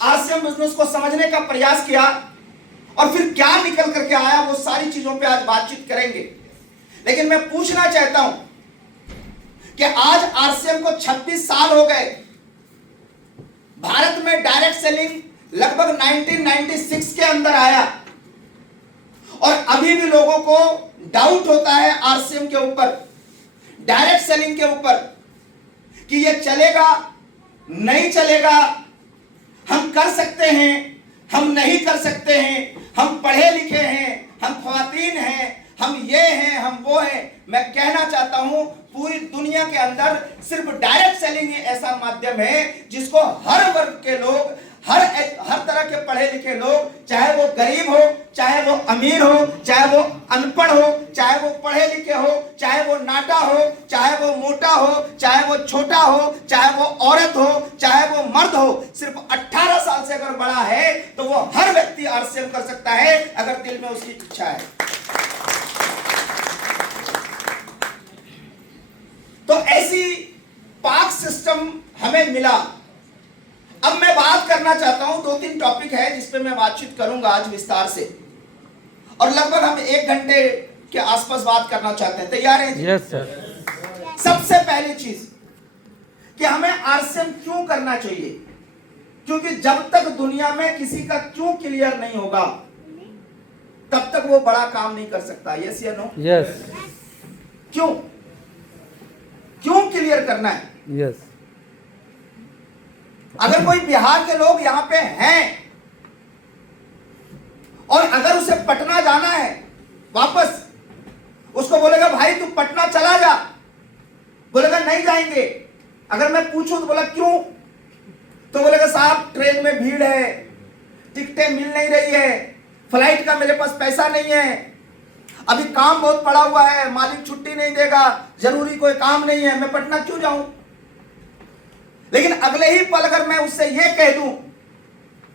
RCM business को समझने का प्रयास किया और फिर क्या निकल करके आया, वो सारी चीजों पे आज बातचीत करेंगे। लेकिन मैं पूछना चाहता हूं कि आज आरसीएम को 26 साल हो गए। भारत में डायरेक्ट सेलिंग लगभग 1996 के अंदर आया और अभी भी लोगों को डाउट होता है आरसीएम के ऊपर, डायरेक्ट सेलिंग के ऊपर, कि ये चलेगा नहीं चलेगा, हम कर सकते हैं हम नहीं कर सकते हैं, हम पढ़े लिखे हैं, हम ख्वातीन हैं, हम ये हैं हम वो हैं। मैं कहना चाहता हूं पूरी दुनिया के अंदर सिर्फ डायरेक्ट सेलिंग ही ऐसा माध्यम है जिसको हर वर्ग के लोग, हर तरह के पढ़े लिखे लोग, चाहे वो गरीब हो, चाहे वो अमीर हो, चाहे वो अनपढ़ हो, चाहे वो पढ़े लिखे हो, चाहे वो नाटा हो, चाहे वो मोटा हो, चाहे वो छोटा हो, चाहे वो औरत हो, चाहे वो मर्द हो, सिर्फ 18 साल से अगर बड़ा है तो वो हर व्यक्ति आरसीएम कर सकता है अगर दिल में उसकी इच्छा है। तो ऐसी पार्क सिस्टम हमें मिला। अब मैं बात करना चाहता हूं, 2-3 टॉपिक है जिस पे मैं बातचीत करूंगा आज विस्तार से, और लगभग हम 1 घंटे के आसपास बात करना चाहते हैं। तैयार हैं? Yes sir. सबसे पहली चीज कि हमें आरसीएम क्यों करना चाहिए, क्योंकि जब तक दुनिया में किसी का क्यों क्लियर नहीं होगा तब तक वो बड़ा काम नहीं कर सकता। यस या नो? यस। क्यों क्लियर करना है? यस। अगर कोई बिहार के लोग यहां पे हैं और अगर उसे पटना जाना है वापस, उसको बोलेगा भाई तू पटना चला जा, बोलेगा नहीं जाएंगे। अगर मैं पूछूं तो बोला क्यों, तो बोलेगा साहब ट्रेन में भीड़ है, टिकटें मिल नहीं रही है, फ्लाइट का मेरे पास पैसा नहीं है, अभी काम बहुत पड़ा हुआ है, मालिक छुट्टी नहीं देगा, जरूरी कोई काम नहीं है, मैं पटना क्यों जाऊं। लेकिन अगले ही पल अगर मैं उससे यह कह दूं,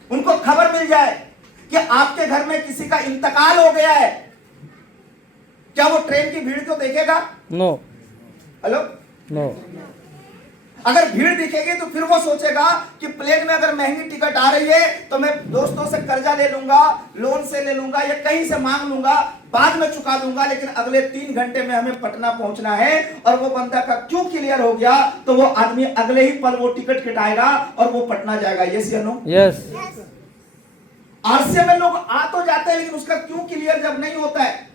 उनको खबर मिल जाए कि आपके घर में किसी का इंतकाल हो गया है, क्या वो ट्रेन की भीड़ को देखेगा? नो। हेलो? नो। अगर भीड़ दिखेगी तो फिर वो सोचेगा कि प्लेन में अगर महंगी टिकट आ रही है तो मैं दोस्तों से कर्जा ले लूंगा, लोन से ले लूंगा या कहीं से मांग लूंगा, बाद में चुका दूंगा, लेकिन अगले 3 घंटे में हमें पटना पहुंचना है। और वो बंदा का क्यों क्लियर हो गया तो वो आदमी अगले ही पल वो टिकट कटाएगा और वो पटना जाएगा। यस या नो? यस। आरसीएम में लोग आ तो जाते हैं, लेकिन उसका क्यों क्लियर जब नहीं होता है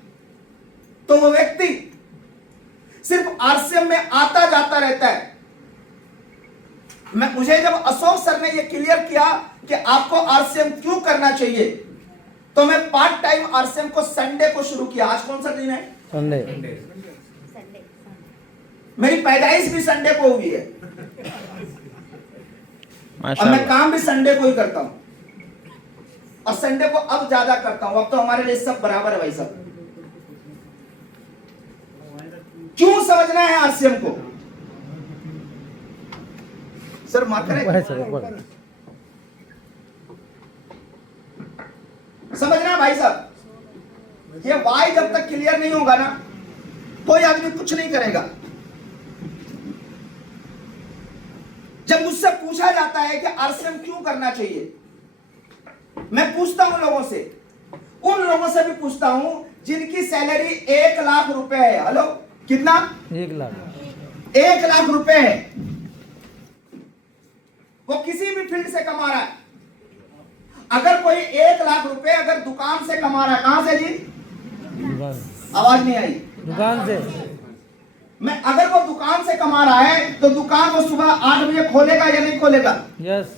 तो वो व्यक्ति सिर्फ आरसीएम में आता जाता रहता है। मुझे जब अशोक सर ने ये क्लियर किया कि आपको आरसीएम क्यों करना चाहिए, तो मैं पार्ट टाइम आरसीएम को संडे को शुरू किया। आज कौन सा दिन है? संडे। मेरी पैदाइश भी संडे को हुई है और मैं काम भी संडे को ही करता हूं, और संडे को अब ज्यादा करता हूं। अब तो हमारे लिए सब बराबर है भाई साहब। क्यों समझना है आरसीएम को? सर माफ करें, समझना भाई साहब, ये वाई जब तक क्लियर नहीं होगा ना कोई आदमी कुछ नहीं करेगा। जब मुझसे पूछा जाता है कि आरसीएम क्यों करना चाहिए, मैं पूछता हूं लोगों से, उन लोगों से भी पूछता हूं जिनकी सैलरी 1 लाख रुपए है। हेलो, कितना? 1 लाख। 1 लाख रुपए है, वो किसी भी फील्ड से कमा रहा है। अगर कोई 1 लाख रुपए अगर दुकान से कमा रहा है, कहां से जी? दुकान। आवाज नहीं आई। दुकान से। मैं अगर वो दुकान से कमा रहा है तो दुकान वो सुबह 8 बजे खोलेगा या नहीं खोलेगा? यस।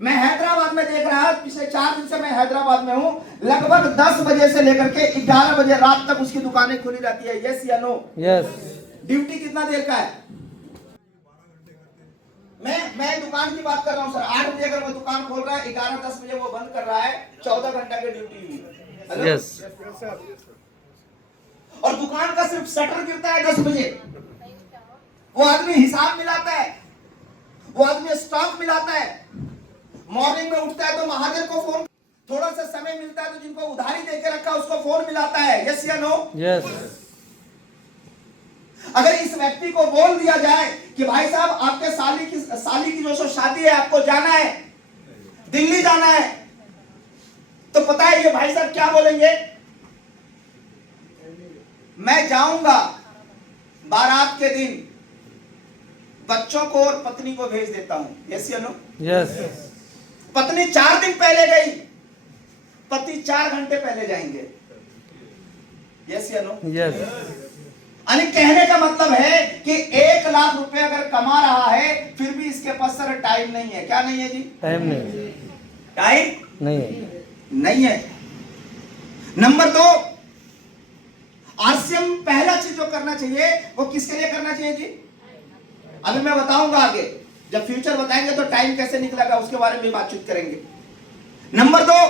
मैं हैदराबाद में देख रहा हूं, पिछले 4 दिन से मैं हैदराबाद में हूं, लगभग 10 बजे से लेकर के 11 बजे रात तक उसकी दुकानें खुली रहती है। यस या नो? यस। ड्यूटी कितना देर का है? मैं दुकान की बात कर रहा हूं सर। 8 बजे अगर वो दुकान खोल रहा है, 11-10 बजे वो बंद कर रहा है, 14 घंटा की ड्यूटी हुई। यस। और दुकान का सिर्फ शटर गिरता है 10 बजे, वो आदमी हिसाब मिलाता है, वो आदमी स्टॉक मिलाता है, मॉर्निंग में उठता है तो महाजन को फोन, थोड़ा सा समय मिलता है तो जिनको उधारी देके रखा उसको फोन मिलाता है। यस या नो? यस। अगर इस व्यक्ति को बोल दिया जाए कि भाई साहब आपके साली की जो सो शादी है, आपको जाना है, दिल्ली जाना है, तो पता है ये भाई साहब क्या बोलेंगे? मैं जाऊंगा बारात के दिन, बच्चों को और पत्नी को भेज देता हूं। यस या नो? यस। पत्नी 4 दिन पहले गई, पति 4 घंटे पहले जाएंगे। यस या नो? यस। यानी कहने का मतलब है कि 1 लाख रुपए अगर कमा रहा है, फिर भी इसके पास सर टाइम नहीं है। क्या नहीं है जी? टाइम नहीं। टाइम नहीं है। नहीं है। नंबर 2, आरसीएम पहला चीज जो करना चाहिए वो किसके लिए करना चाहिए जी? अभी मैं बताऊंगा आगे, जब फ्यूचर बताएंगे तो टाइम कैसे निकलेगा उसके बारे में भी बातचीत करेंगे। नंबर 2,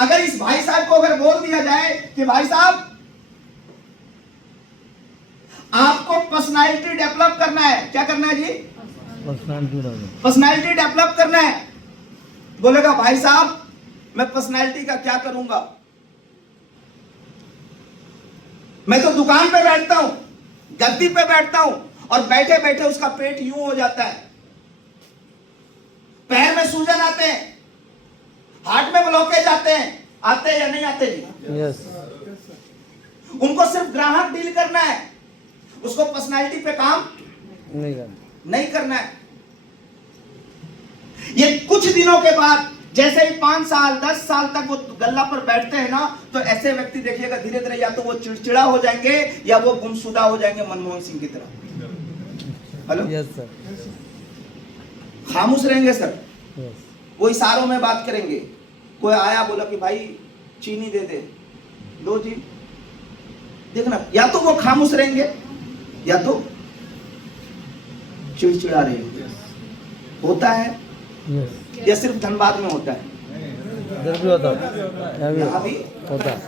अगर इस भाई साहब को अगर बोल दिया जाए कि भाई साहब आपको पर्सनालिटी डेवलप करना है, क्या करना है जी? पर्सनालिटी डेवलप करना है। बोलेगा भाई साहब मैं पर्सनालिटी का क्या करूंगा, मैं तो दुकान पे बैठता हूं, गद्दी पे बैठता हूं और बैठे बैठे उसका पेट यूं हो जाता है, पैर में सूजन आते हैं, हार्ट में ब्लॉकेज आते हैं। आते हैं या नहीं आते जी? यस। उनको सिर्फ ग्राहक डील करना है, उसको पर्सनालिटी पे काम नहीं करना है। ये कुछ दिनों के बाद जैसे ही 5 साल 10 साल तक वो गल्ला पर बैठते हैं ना, तो ऐसे व्यक्ति देखिएगा धीरे धीरे या तो वो चिड़चिड़ा हो जाएंगे या वो गुमशुदा हो जाएंगे मनमोहन सिंह की तरह। हेलो? Yes sir. खामोश रहेंगे सर, यस। वो इशारों में बात करेंगे। कोई आया बोला कि भाई चीनी दे दे, लो जी, देखना, या तो वो खामोश रहेंगे या तो चिड़चिड़ा रहेंगे। होता है यस। या सिर्फ धनबाद में होता है? इधर भी होता है, यहाँ भी होता है।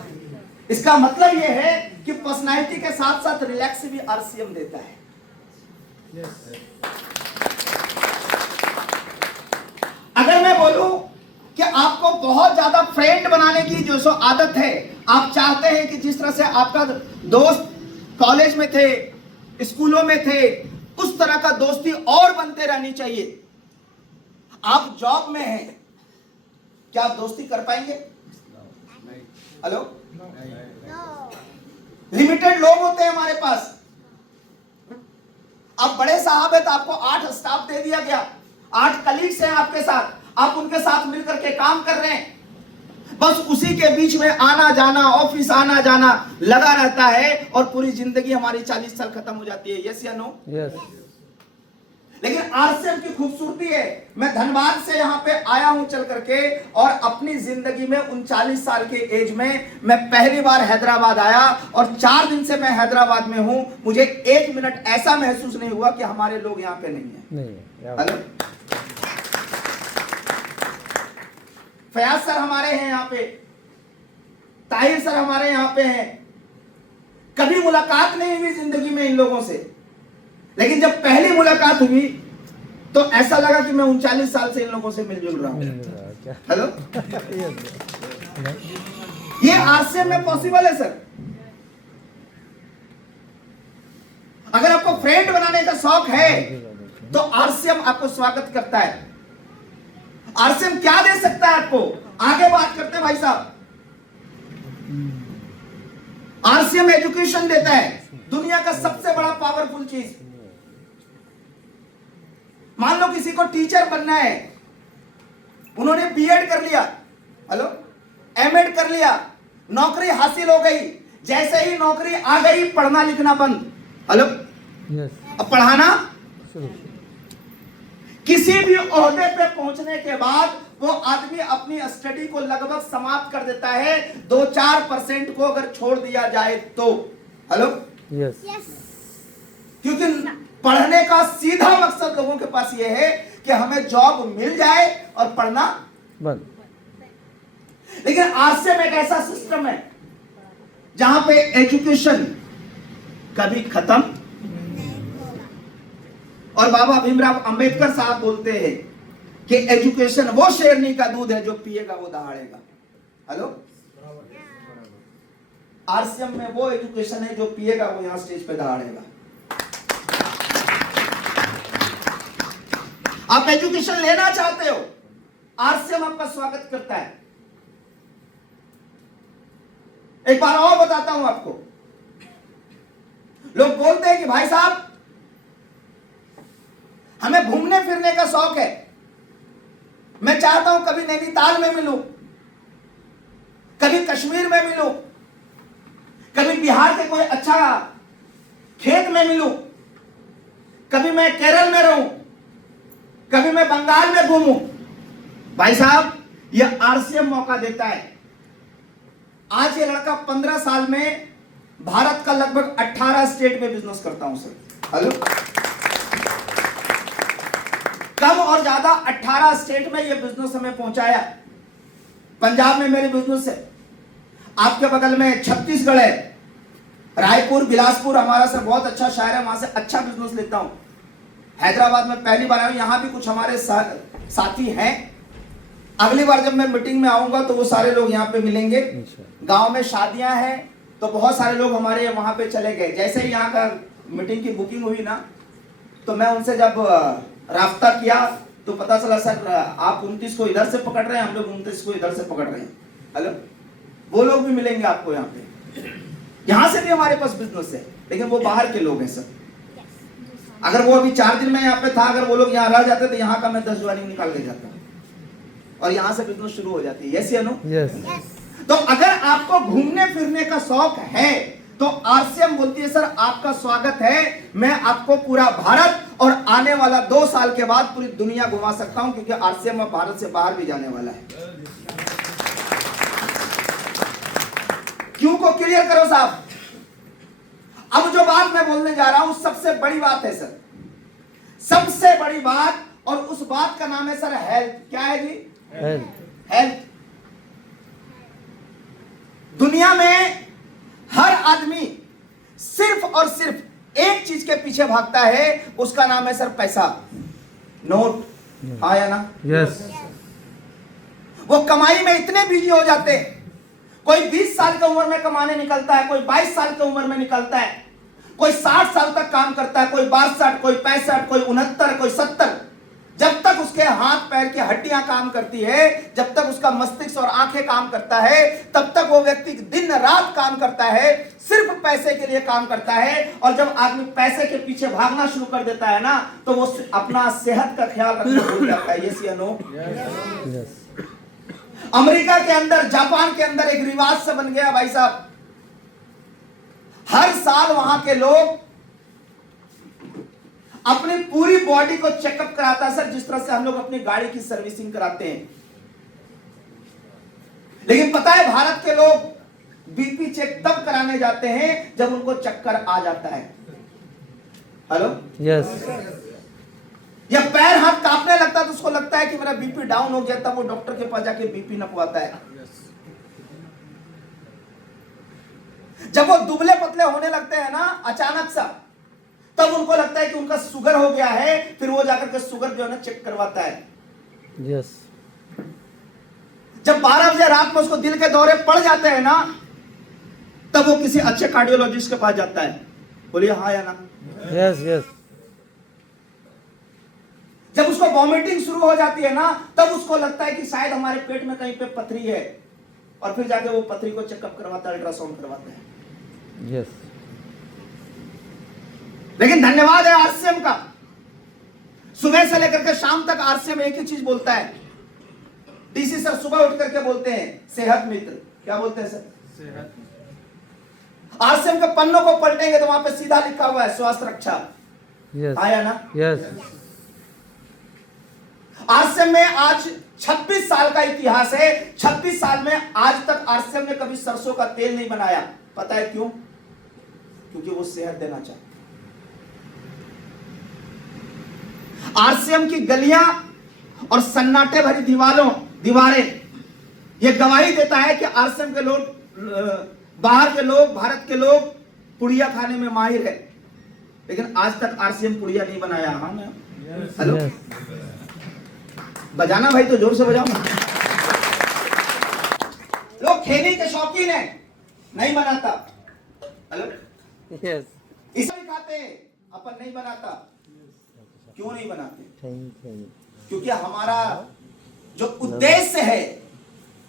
इसका मतलब यह है कि पर्सनालिटी के साथ साथ रिलैक्स भी आरसीएम देता है। अगर मैं बोलूं कि आपको बहुत ज्यादा फ्रेंड बनाने की जो सो आदत है, आप चाहते हैं कि जिस तरह से आपका दोस्त कॉलेज में थे, स्कूलों में थे, उस तरह का दोस्ती और बनते रहनी चाहिए। आप जॉब में हैं, क्या आप दोस्ती कर पाएंगे? हेलो? लिमिटेड लोग होते हैं हमारे पास। आप बड़े साहब है तो आपको 8 स्टाफ दे दिया गया, 8 कलीग्स हैं आपके साथ, आप उनके साथ मिलकर के काम कर रहे हैं। बस उसी के बीच में आना जाना, ऑफिस आना जाना लगा रहता है और पूरी जिंदगी हमारी 40 साल खत्म हो जाती है। यस या नो? यस। लेकिन आरसीएम की खूबसूरती है, मैं धनबाद से यहाँ पे आया हूं चल करके, और अपनी जिंदगी में 39 साल के एज में मैं पहली बार हैदराबाद आया और 4 दिन से मैं हैदराबाद में हूं। मुझे 1 मिनट ऐसा महसूस नहीं हुआ कि हमारे लोग यहाँ पे नहीं है। हेलो? फयाज सर हमारे हैं यहाँ पे, ताहिर सर हमारे यहाँ पे हैं। कभी मुलाकात नहीं हुई जिंदगी में इन लोगों से, लेकिन जब पहली मुलाकात हुई तो ऐसा लगा कि मैं 39 साल से इन लोगों से मिलजुल रहा हूं। हेलो? ये आरसीएम में पॉसिबल है सर। अगर आपको फ्रेंड बनाने का शौक है तो आरसीएम आपको स्वागत करता है। आरसीएम क्या दे सकता है आपको? आगे बात करते हैं भाई साहब। आरसीएम एजुकेशन देता है, दुनिया का सबसे बड़ा पावरफुल चीज। मान लो किसी को टीचर बनना है, उन्होंने बीएड कर लिया, हेलो, एमएड कर लिया, नौकरी हासिल हो गई। जैसे ही नौकरी आ गई, पढ़ना लिखना बंद। हेलो? अब पढ़ाना शुरू। किसी भी ओहदे पे पहुंचने के बाद वो आदमी अपनी स्टडी को लगभग समाप्त कर देता है, 2-4% को अगर छोड़ दिया जाए तो। हेलो? यस। क्योंकि पढ़ने का सीधा मकसद लोगों के पास ये है कि हमें जॉब मिल जाए और पढ़ना बंद। लेकिन आरसीएम एक ऐसा सिस्टम है जहां पे एजुकेशन कभी खत्म। और बाबा भीमराव अंबेडकर साहब बोलते हैं कि एजुकेशन वो शेरनी का दूध है जो पिएगा वो दहाड़ेगा। हेलो? आरसीएम में वो एजुकेशन है जो पिएगा वो यहां स्टेज पे दहाड़ेगा। आप एजुकेशन लेना चाहते हो आरसीएम आपका स्वागत करता है। एक बार और बताता हूं आपको, लोग बोलते हैं कि भाई साहब हमें घूमने फिरने का शौक है, मैं चाहता हूं कभी नैनीताल में मिलूं, कभी कश्मीर में मिलूं, कभी बिहार के कोई अच्छा खेत में मिलूं, कभी मैं केरल में रहूं, कभी मैं बंगाल में घूमूं। भाई साहब यह आरसीएम मौका देता है। आज ये लड़का 15 साल में भारत का लगभग 18 स्टेट में बिजनेस करता हूं सर। हेलो, कम और ज्यादा 18 स्टेट में ये बिजनेस हमें पहुंचाया। पंजाब में मेरे बिजनेस है, आपके बगल में छत्तीसगढ़ है, रायपुर बिलासपुर हमारा सर बहुत अच्छा शहर है, वहां से अच्छा बिजनेस लेता हूं। हैदराबाद में पहली बार आया, यहां भी कुछ हमारे साथी हैं। अगली बार जब मैं मीटिंग में आऊंगा तो वो सारे लोग यहाँ पे मिलेंगे। गांव में शादियां हैं तो बहुत सारे लोग हमारे वहां पे चले गए। जैसे ही यहाँ का मीटिंग की बुकिंग हुई ना, तो मैं उनसे जब राब्ता किया तो पता चला सर आप 29 को इधर से पकड़ रहे हैं, हम लोग 29 को इधर से पकड़ रहे हैं। हेलो, वो लोग भी मिलेंगे आपको यहाँ पे। यहाँ से भी हमारे पास बिजनेस है, लेकिन वो बाहर के लोग हैं सर। अगर वो अभी 4 दिन में यहाँ पे था, अगर वो लोग यहाँ रह जाते तो यहाँ का मैं 10 ज्वाइनिंग निकाल के जाता और यहाँ से बिजनेस शुरू हो जाती है। यस या नो? तो अगर आपको घूमने फिरने का शौक है तो आरसीएम बोलती है सर आपका स्वागत है, मैं आपको पूरा भारत और आने वाला 2 साल के बाद पूरी दुनिया घुमा सकता हूं, क्योंकि आरसीएम अब भारत से बाहर भी जाने वाला है। क्यों को क्लियर करो साहब। अब जो बात मैं बोलने जा रहा हूं सबसे बड़ी बात है सर, सबसे बड़ी बात, और उस बात का नाम है सर हेल्थ। क्या है जी? हेल्थ। दुनिया में हर आदमी सिर्फ और सिर्फ एक चीज के पीछे भागता है, उसका नाम है सर पैसा, नोट। हाँ या ना? यस। वो कमाई में इतने बिजी हो जाते हैं, कोई 20 साल की उम्र में कमाने निकलता है, कोई 22 साल की उम्र में निकलता है, कोई 60 साल तक काम करता है, कोई 62, कोई 65, कोई 69, कोई 70। जब तक उसके हाथ पैर की हड्डियां काम करती है, जब तक उसका मस्तिष्क और आंखें काम करता है, तब तक वो व्यक्ति दिन रात काम करता है, सिर्फ पैसे के लिए काम करता है। और जब आदमी पैसे के पीछे भागना शुरू कर देता है ना, तो वो अपना सेहत का ख्याल रखना भूल जाता है। यस या नो? अमेरिका के अंदर, जापान के अंदर एक रिवाज से बन गया भाई साहब, हर साल वहां के लोग अपनी पूरी बॉडी को चेकअप कराता है सर, जिस तरह से हम लोग अपनी गाड़ी की सर्विसिंग कराते हैं। लेकिन पता है भारत के लोग बीपी चेक तब कराने जाते हैं जब उनको चक्कर आ जाता है। Hello, yes. या पैर हाथ कांपने लगता है तो उसको लगता है कि मेरा बीपी डाउन हो गया, तब वो डॉक्टर के पास जाके बीपी नपवाता है। जब वो दुबले पतले होने लगते हैं ना अचानक सा, तब उनको लगता है कि उनका शुगर हो गया है, फिर वो जाकर के शुगर जो है ना चेक करवाता है। यस। जब 12 बजे रात में उसको दिल के दौरे पड़ जाते हैं ना, तब वो किसी अच्छे कार्डियोलॉजिस्ट के पास जाता है। बोलिए हाँ या ना? यस। यस। जब उसको वॉमिटिंग शुरू हो जाती है ना, तब उसको लगता है कि शायद हमारे पेट में कहीं पे पथरी है, और फिर जाके वो पथरी को चेकअप करवाता है, अल्ट्रासाउंड करवाता है। यस। लेकिन धन्यवाद है आरसीएम का, सुबह से लेकर के शाम तक आरसीएम एक ही चीज बोलता है। डीसी सर सुबह उठ करके बोलते हैं सेहत मित्र। क्या बोलते हैं सर? सेहत। आरसीएम के पन्नों को पलटेंगे तो वहां पे सीधा लिखा हुआ है स्वास्थ्य रक्षा। यस। आया ना? यस। आरसीएम में आज 26 साल का इतिहास है। 26 साल में आज तक आरसीएम ने कभी सरसों का तेल नहीं बनाया। पता है क्यों? क्योंकि वो सेहत देना चाहते। आरसीएम की गलियां और सन्नाटे भरी दीवारें ये गवाही देता है कि आरसीएम के लोग, बाहर के लोग, भारत के लोग पुड़िया खाने में माहिर है, लेकिन आज तक आरसीएम पुड़िया नहीं बनाया। हाँ मैम? हेलो, बजाना भाई तो जोर से बजाओ ना। लोग खेने के शौकीन है, नहीं बनाता। Hello, yes. इसे भी खाते हैं, अपन नहीं बनाता। क्यों नहीं बनाते? क्योंकि हमारा जो उद्देश्य है,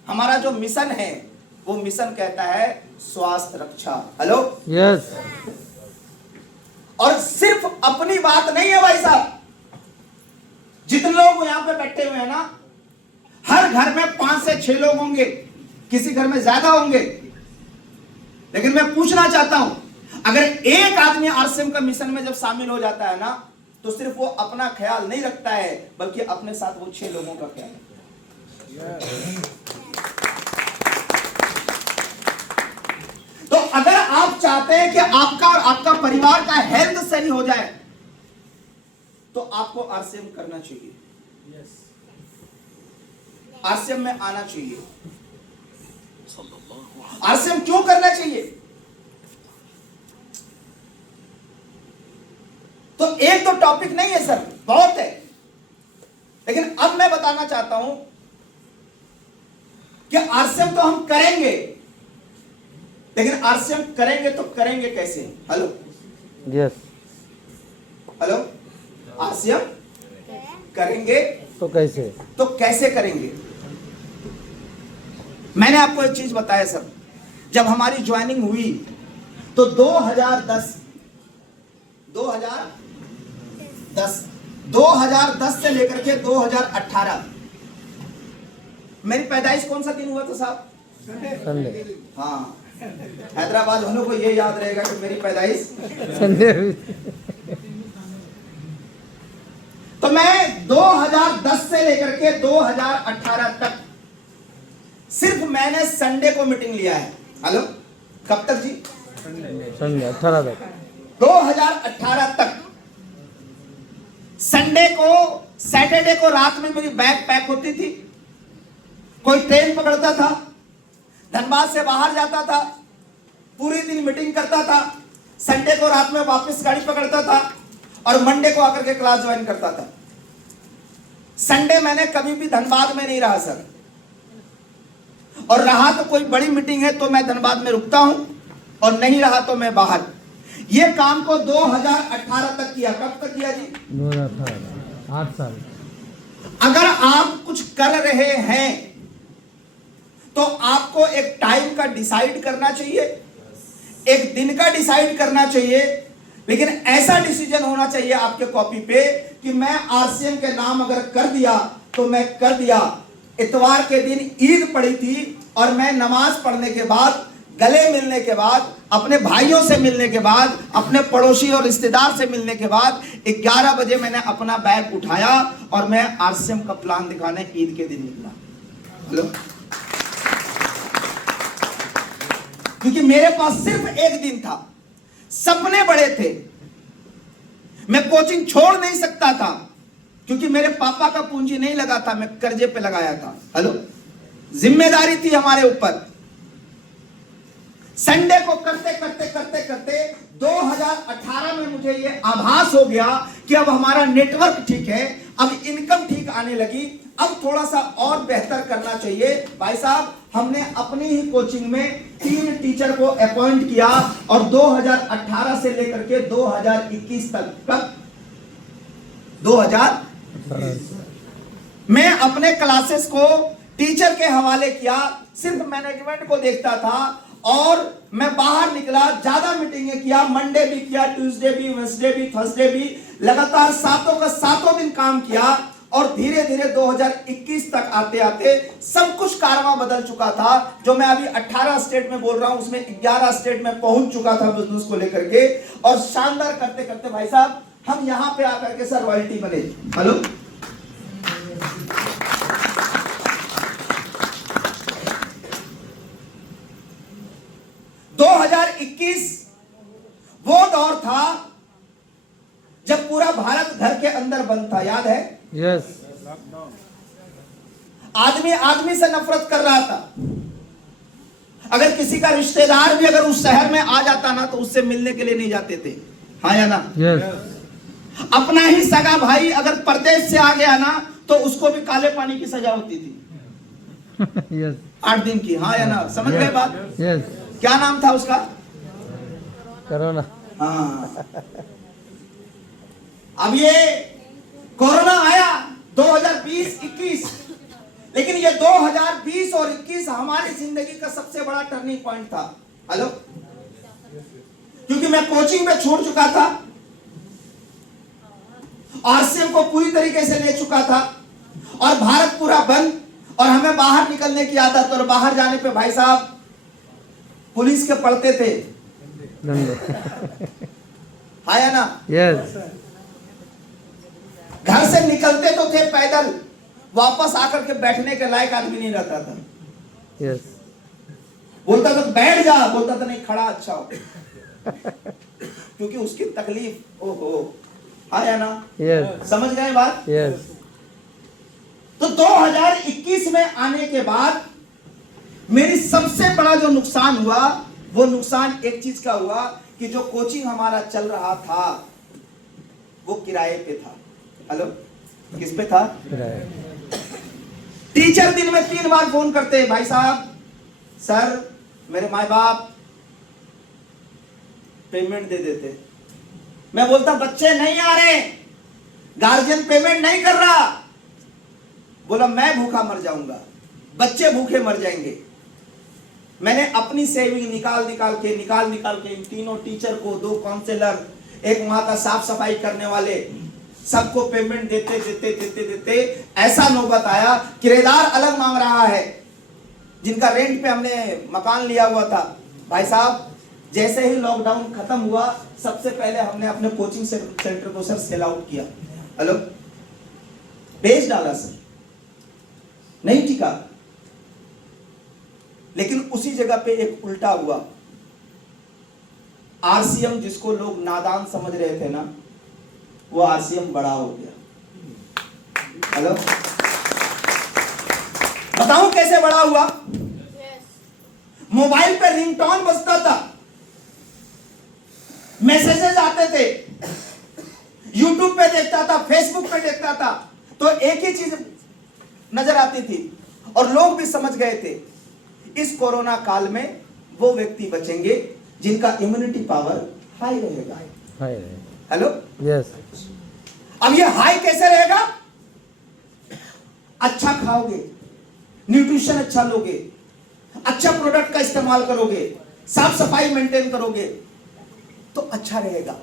हमारा जो मिशन है, वो मिशन कहता है स्वास्थ्य रक्षा। हेलो, यस, और सिर्फ अपनी बात नहीं है भाई साहब, जितने लोग यहां पे बैठे हुए हैं ना, हर घर में 5 से 6 लोग होंगे, किसी घर में ज्यादा होंगे। लेकिन मैं पूछना चाहता हूं, अगर एक आदमी आरसीएम का मिशन में जब शामिल हो जाता है ना, तो सिर्फ वो अपना ख्याल नहीं रखता है, बल्कि अपने साथ वो 6 लोगों का ख्याल रखता है। तो अगर आप चाहते हैं कि आपका और आपका परिवार का हेल्थ सही हो जाए, तो आपको आरसीएम करना चाहिए, आरसीएम में आना चाहिए। आरसीएम क्यों करना चाहिए? तो एक तो टॉपिक नहीं है सर, बहुत है, लेकिन अब मैं बताना चाहता हूं कि आरसीएम तो हम करेंगे, लेकिन आरसीएम करेंगे तो करेंगे कैसे? हेलो, यस, हेलो, आरसीएम करेंगे तो कैसे? तो कैसे करेंगे? मैंने आपको एक चीज बताया सर, जब हमारी ज्वाइनिंग हुई तो 2010 से लेकर के 2018, मेरी पैदाइश कौन सा दिन हुआ था साहब? संडे। हाँ, हैदराबाद वालों को ये याद रहेगा कि मेरी पैदाइश संडे। तो मैं 2010 से लेकर के 2018 तक सिर्फ मैंने संडे को मीटिंग लिया है। हेलो, कब तक जी? संडे 18 तक। 2018 तक संडे को, सैटरडे को रात में मेरी बैग पैक होती थी, कोई ट्रेन पकड़ता था, धनबाद से बाहर जाता था, पूरी दिन मीटिंग करता था, संडे को रात में वापस गाड़ी पकड़ता था और मंडे को आकर के क्लास ज्वाइन करता था। संडे मैंने कभी भी धनबाद में नहीं रहा सर, और रहा तो कोई बड़ी मीटिंग है तो मैं धनबाद में रुकता हूं, और नहीं रहा तो मैं बाहर। ये काम को 2018 तक किया। कब तक किया जी? 2018, 8 साल। अगर आप कुछ कर रहे हैं तो आपको एक टाइम का डिसाइड करना चाहिए, एक दिन का डिसाइड करना चाहिए, लेकिन ऐसा डिसीजन होना चाहिए आपके कॉपी पे कि मैं आरसीएम के नाम अगर कर दिया तो मैं कर दिया। इतवार के दिन ईद पड़ी थी और मैं नमाज पढ़ने के बाद, गले मिलने के बाद, अपने भाइयों से मिलने के बाद, अपने पड़ोसी और रिश्तेदार से मिलने के बाद 11 बजे मैंने अपना बैग उठाया और मैं आरसीएम का प्लान दिखाने ईद के दिन निकला। हेलो, क्योंकि मेरे पास सिर्फ एक दिन था, सपने बड़े थे, मैं कोचिंग छोड़ नहीं सकता था, क्योंकि मेरे पापा का पूंजी नहीं लगा था, मैं कर्जे पे लगाया था। हेलो, जिम्मेदारी थी हमारे ऊपर। संडे को करते करते करते करते 2018 में मुझे ये आभास हो गया कि अब हमारा नेटवर्क ठीक है, अब इनकम ठीक आने लगी, अब थोड़ा सा और बेहतर करना चाहिए। भाई साहब, हमने अपनी ही कोचिंग में 3 टीचर को अपॉइंट किया और 2018 से लेकर के 2021 तक, कब? 2000 मैं अपने क्लासेस को टीचर के हवाले किया, सिर्फ मैनेजमेंट को देखता था, और मैं बाहर निकला, ज्यादा मीटिंगें किया, मंडे भी किया, ट्यूसडे भी, वेडनेसडे भी, थर्सडे भी, लगातार 7 दिन काम किया। और धीरे धीरे 2021 तक आते आते सब कुछ कारवां बदल चुका था। जो मैं अभी 18 स्टेट में बोल रहा हूं, उसमें 11 स्टेट में पहुंच चुका था बिजनेस को लेकर के, और शानदार करते करते भाई साहब हम यहां पे आकर के सर रॉयल्टी बने। हेलो, वो दौर था जब पूरा भारत घर के अंदर बंद था, याद है? यस। आदमी आदमी से नफरत कर रहा था। अगर किसी का रिश्तेदार भी अगर उस शहर में आ जाता ना, तो उससे मिलने के लिए नहीं जाते थे, हाँ या ना? यस। अपना ही सगा भाई अगर परदेश से आ गया ना, तो उसको भी काले पानी की सजा होती थी। यस। 8 दिन की, हाँ या ना? समझ गए बात? यस। क्या नाम था उसका? कोरोना। हाँ। अब ये कोरोना आया 2020-21, लेकिन ये 2020 और 21 हमारी जिंदगी का सबसे बड़ा टर्निंग पॉइंट था। हेलो, क्योंकि मैं कोचिंग में छोड़ चुका था, आरसीएम को पूरी तरीके से ले चुका था, और भारत पूरा बंद, और हमें बाहर निकलने की आदत, और बाहर जाने पे भाई साहब पुलिस के पड़ते थे, है या ना? यस, घर से निकलते तो थे पैदल, वापस आकर के बैठने के लायक आदमी नहीं रहता था। यस, बोलता था बैठ जा, बोलता था नहीं खड़ा अच्छा हो, क्योंकि उसकी तकलीफ, ओहो, है या ना? यस, समझ गए बात? यस, तो 2021 में आने के बाद मेरी सबसे बड़ा जो नुकसान हुआ, वो नुकसान एक चीज का हुआ कि जो कोचिंग हमारा चल रहा था वो किराए पे था। हेलो, किस पे था? टीचर दिन में 3 बार फोन करते, भाई साहब, सर मेरे माँ बाप पेमेंट दे देते। मैं बोलता बच्चे नहीं आ रहे, गार्जियन पेमेंट नहीं कर रहा। बोला मैं भूखा मर जाऊंगा, बच्चे भूखे मर जाएंगे। मैंने अपनी सेविंग निकाल निकाल के इन तीनों टीचर को, 2 काउंसलर, एक वहां का साफ सफाई करने वाले, सबको पेमेंट देते ऐसा नौबत आया, किराएदार अलग मांग रहा है, जिनका रेंट पे हमने मकान लिया हुआ था। भाई साहब, जैसे ही लॉकडाउन खत्म हुआ, सबसे पहले हमने अपने कोचिंग सेंटर को सर सेल आउट किया। हेलो, बेच डाला सर, नहीं टिका। लेकिन उसी जगह पे एक उल्टा हुआ। आरसीएम जिसको लोग नादान समझ रहे थे ना, वो आरसीएम बड़ा हो गया। हेलो, बताऊं कैसे बड़ा हुआ? मोबाइल पे रिंगटोन बजता था, मैसेजेस आते थे, यूट्यूब पे देखता था, फेसबुक पे देखता था, तो एक ही चीज नजर आती थी, और लोग भी समझ गए थे इस कोरोना काल में वो व्यक्ति बचेंगे जिनका इम्यूनिटी पावर हाई रहेगा। हेलो, यस, अब ये हाई कैसे रहेगा? अच्छा खाओगे, न्यूट्रिशन अच्छा लोगे, अच्छा प्रोडक्ट का इस्तेमाल करोगे, साफ सफाई मेंटेन करोगे, तो अच्छा रहेगा।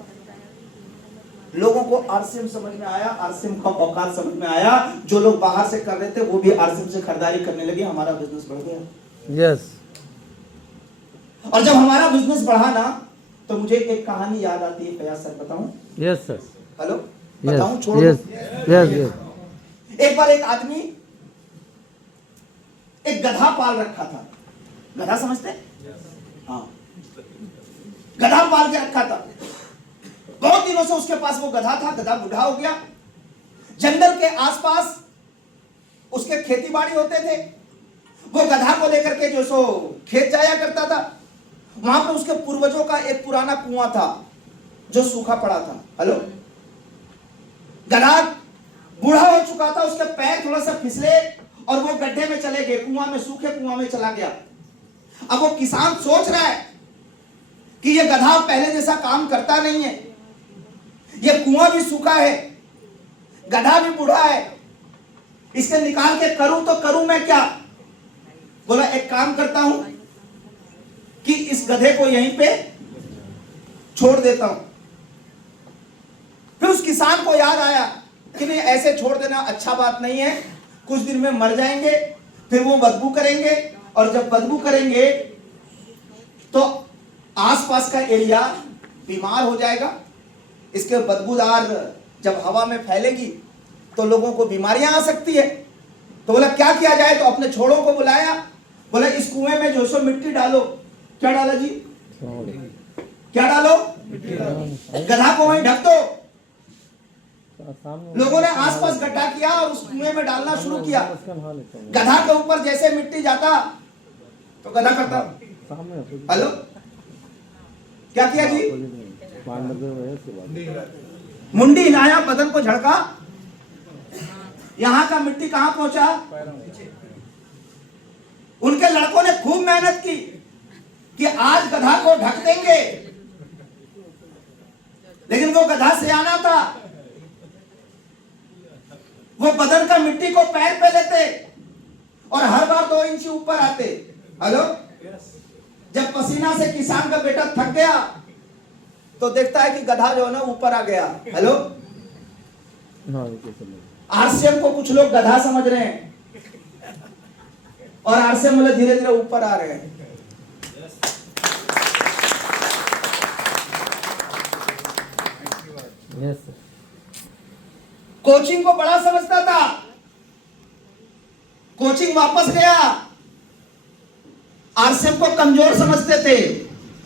लोगों को आरसीएम समझ में आया, आरसीएम का औकात समझ में आया। जो लोग बाहर से कर रहे थे वो भी आरसीएम से खरीदारी करने लगे, हमारा बिजनेस बढ़ गया। यस, और जब हमारा बिजनेस बढ़ा ना, तो मुझे एक कहानी याद आती है। फयाज सर, बताऊं? यस सर, हेलो, बताऊं? छोड़ यस, दो। यस, यस, एक बार एक आदमी एक गधा पाल रखा था। गधा समझते? हाँ, गधा पाल के रखा था। बहुत दिनों से उसके पास वो गधा था। गधा बूढ़ा हो गया। जंगल के आसपास उसके खेती बाड़ी होते थे। वो गधा को लेकर के जो सो खेत जाया करता था। वहां पर उसके पूर्वजों का एक पुराना कुआं था जो सूखा पड़ा था। हेलो, गधा बूढ़ा हो चुका था, उसके पैर थोड़ा सा फिसले और वो गड्ढे में चले गए, कुआं में, सूखे कुआं में चला गया। अब वो किसान सोच रहा है कि ये गधा पहले जैसा काम करता नहीं है, ये कुआं भी सूखा है, गधा भी बूढ़ा है, इसके निकाल के करूं तो करूं मैं क्या? बोला एक काम करता हूं कि इस गधे को यहीं पे छोड़ देता हूं। फिर उस किसान को याद आया कि नहीं, ऐसे छोड़ देना अच्छा बात नहीं है, कुछ दिन में मर जाएंगे, फिर वो बदबू करेंगे, और जब बदबू करेंगे तो आसपास का एरिया बीमार हो जाएगा। इसके बदबूदार जब हवा में फैलेगी तो लोगों को बीमारियां आ सकती है। तो बोला क्या किया जाए? तो अपने छोरों को बुलाया, बोला इस कुएं में जो सो मिट्टी डालो। क्या डाला जी? क्या डालो? गधा को वहीं ढक दो। लोगों ने आसपास गड्ढा किया और उस कुएं में डालना शुरू किया। गधा के ऊपर जैसे मिट्टी जाता तो गधा करता। हेलो, क्या किया जी? मुंडी हिलाया, बदन को झड़का, यहां का मिट्टी कहां पहुंचा? उनके लड़कों ने खूब मेहनत की कि आज गधा को ढक देंगे, लेकिन वो गधा सियाना था। वो बदन का मिट्टी को पैर पे लेते इंची ऊपर आते। हेलो, जब पसीना से किसान का बेटा थक गया तो देखता है कि गधा जो है ना ऊपर आ गया। हेलो, आरसीएम को कुछ लोग गधा समझ रहे हैं और आरसीएम वाले धीरे धीरे ऊपर आ रहे हैं। यस कोचिंग को बड़ा समझता था, कोचिंग वापस गया। आरसीएम को कमजोर समझते थे,